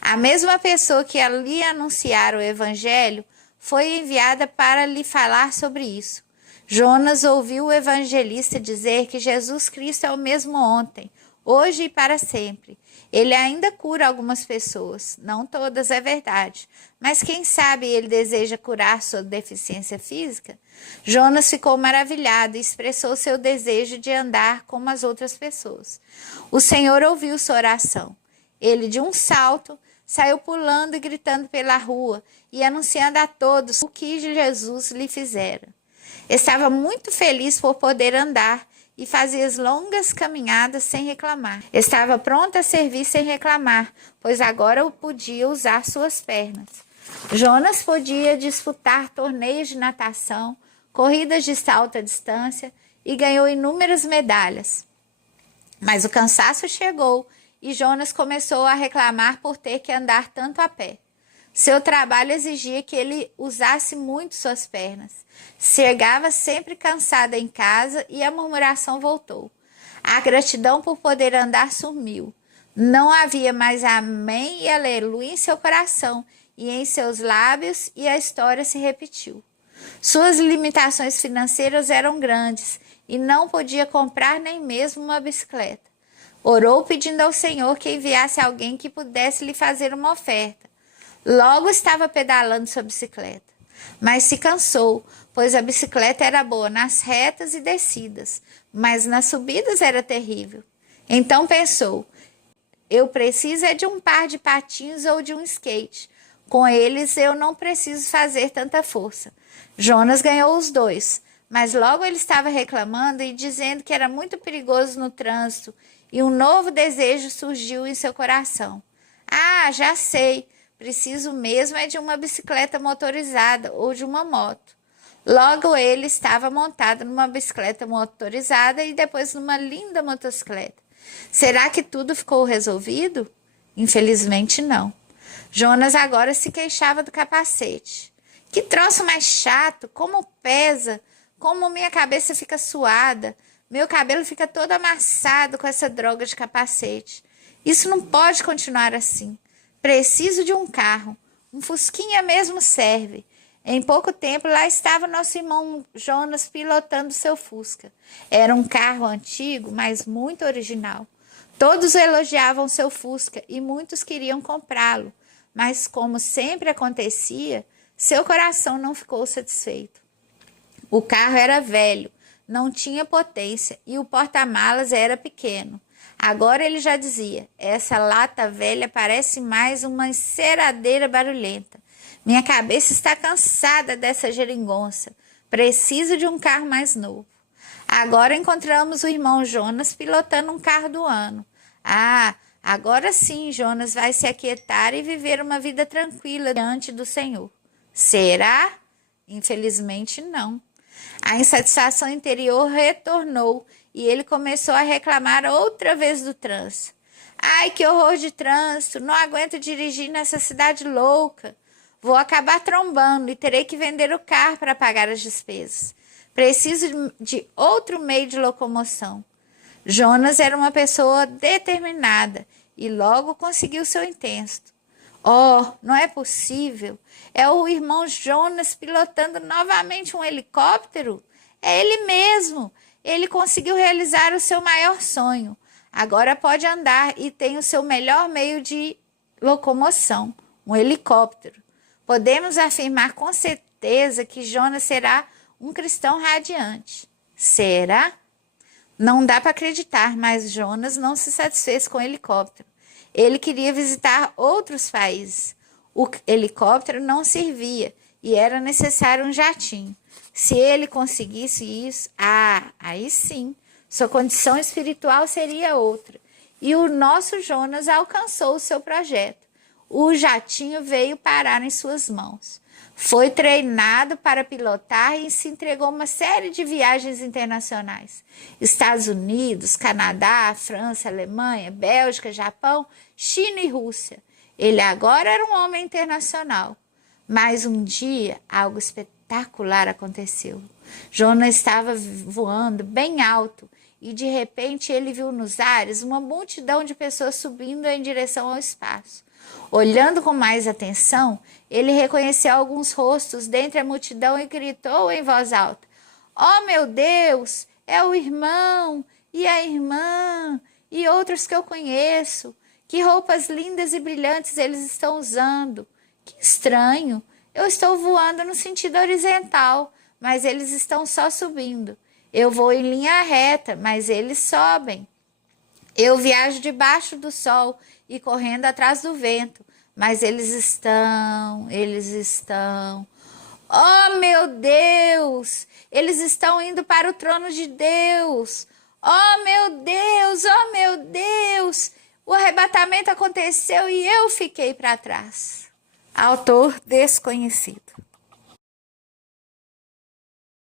A mesma pessoa que lhe anunciara o evangelho foi enviada para lhe falar sobre isso. Jonas ouviu o evangelista dizer que Jesus Cristo é o mesmo ontem, hoje e para sempre. Ele ainda cura algumas pessoas, não todas é verdade, mas quem sabe ele deseja curar sua deficiência física? Jonas ficou maravilhado e expressou seu desejo de andar como as outras pessoas. O Senhor ouviu sua oração. Ele, de um salto, saiu pulando e gritando pela rua e anunciando a todos o que Jesus lhe fizera. Estava muito feliz por poder andar e fazia as longas caminhadas sem reclamar. Estava pronto a servir sem reclamar, pois agora podia usar suas pernas. Jonas podia disputar torneios de natação, corridas de alta distância e ganhou inúmeras medalhas. Mas o cansaço chegou e Jonas começou a reclamar por ter que andar tanto a pé. Seu trabalho exigia que ele usasse muito suas pernas. Chegava sempre cansado em casa e a murmuração voltou. A gratidão por poder andar sumiu. Não havia mais amém e aleluia em seu coração e em seus lábios, e a história se repetiu. Suas limitações financeiras eram grandes e não podia comprar nem mesmo uma bicicleta. Orou pedindo ao Senhor que enviasse alguém que pudesse lhe fazer uma oferta. Logo estava pedalando sua bicicleta, mas se cansou, pois a bicicleta era boa nas retas e descidas, mas nas subidas era terrível. Então pensou, eu preciso é de um par de patins ou de um skate. Com eles eu não preciso fazer tanta força. Jonas ganhou os dois, mas logo ele estava reclamando e dizendo que era muito perigoso no trânsito, e um novo desejo surgiu em seu coração. Ah, já sei! Preciso mesmo é de uma bicicleta motorizada ou de uma moto. Logo ele estava montado numa bicicleta motorizada e depois numa linda motocicleta. Será que tudo ficou resolvido? Infelizmente não. Jonas agora se queixava do capacete. Que troço mais chato, como pesa, como minha cabeça fica suada, meu cabelo fica todo amassado com essa droga de capacete. Isso não pode continuar assim. Preciso de um carro, um fusquinha mesmo serve. Em pouco tempo lá estava nosso irmão Jonas pilotando seu Fusca. Era um carro antigo, mas muito original. Todos elogiavam seu Fusca e muitos queriam comprá-lo, mas como sempre acontecia, seu coração não ficou satisfeito. O carro era velho, não tinha potência e o porta-malas era pequeno. Agora ele já dizia, essa lata velha parece mais uma enceradeira barulhenta. Minha cabeça está cansada dessa geringonça. Preciso de um carro mais novo. Agora encontramos o irmão Jonas pilotando um carro do ano. Ah, agora sim Jonas vai se aquietar e viver uma vida tranquila diante do Senhor. Será? Infelizmente não. A insatisfação interior retornou e ele começou a reclamar outra vez do trânsito. Ai, que horror de trânsito, não aguento dirigir nessa cidade louca. Vou acabar trombando e terei que vender o carro para pagar as despesas. Preciso de outro meio de locomoção. Jonas era uma pessoa determinada e logo conseguiu seu intento. Oh, não é possível. É o irmão Jonas pilotando novamente um helicóptero? É ele mesmo. Ele conseguiu realizar o seu maior sonho. Agora pode andar e tem o seu melhor meio de locomoção, um helicóptero. Podemos afirmar com certeza que Jonas será um cristão radiante. Será? Não dá para acreditar, mas Jonas não se satisfez com o helicóptero. Ele queria visitar outros países. O helicóptero não servia e era necessário um jatinho. Se ele conseguisse isso, aí sim, sua condição espiritual seria outra. e o nosso Jonas alcançou o seu projeto. O jatinho veio parar em suas mãos. Foi treinado para pilotar e se entregou a uma série de viagens internacionais. Estados Unidos, Canadá, França, Alemanha, Bélgica, Japão, China e Rússia. Ele agora era um homem internacional. Mas um dia, algo espetacular aconteceu. Jonas estava voando bem alto e de repente ele viu nos ares uma multidão de pessoas subindo em direção ao espaço. Olhando com mais atenção, ele reconheceu alguns rostos dentre a multidão e gritou em voz alta: "Oh, meu Deus, é o irmão e a irmã e outros que eu conheço. Que roupas lindas e brilhantes eles estão usando. Que estranho, eu estou voando no sentido horizontal, mas eles estão só subindo. Eu vou em linha reta, mas eles sobem. Eu viajo debaixo do sol e correndo atrás do vento, mas eles estão. Oh, meu Deus! Eles estão indo para o trono de Deus. Oh, meu Deus! Oh, meu Deus! O arrebatamento aconteceu e eu fiquei para trás." Autor desconhecido.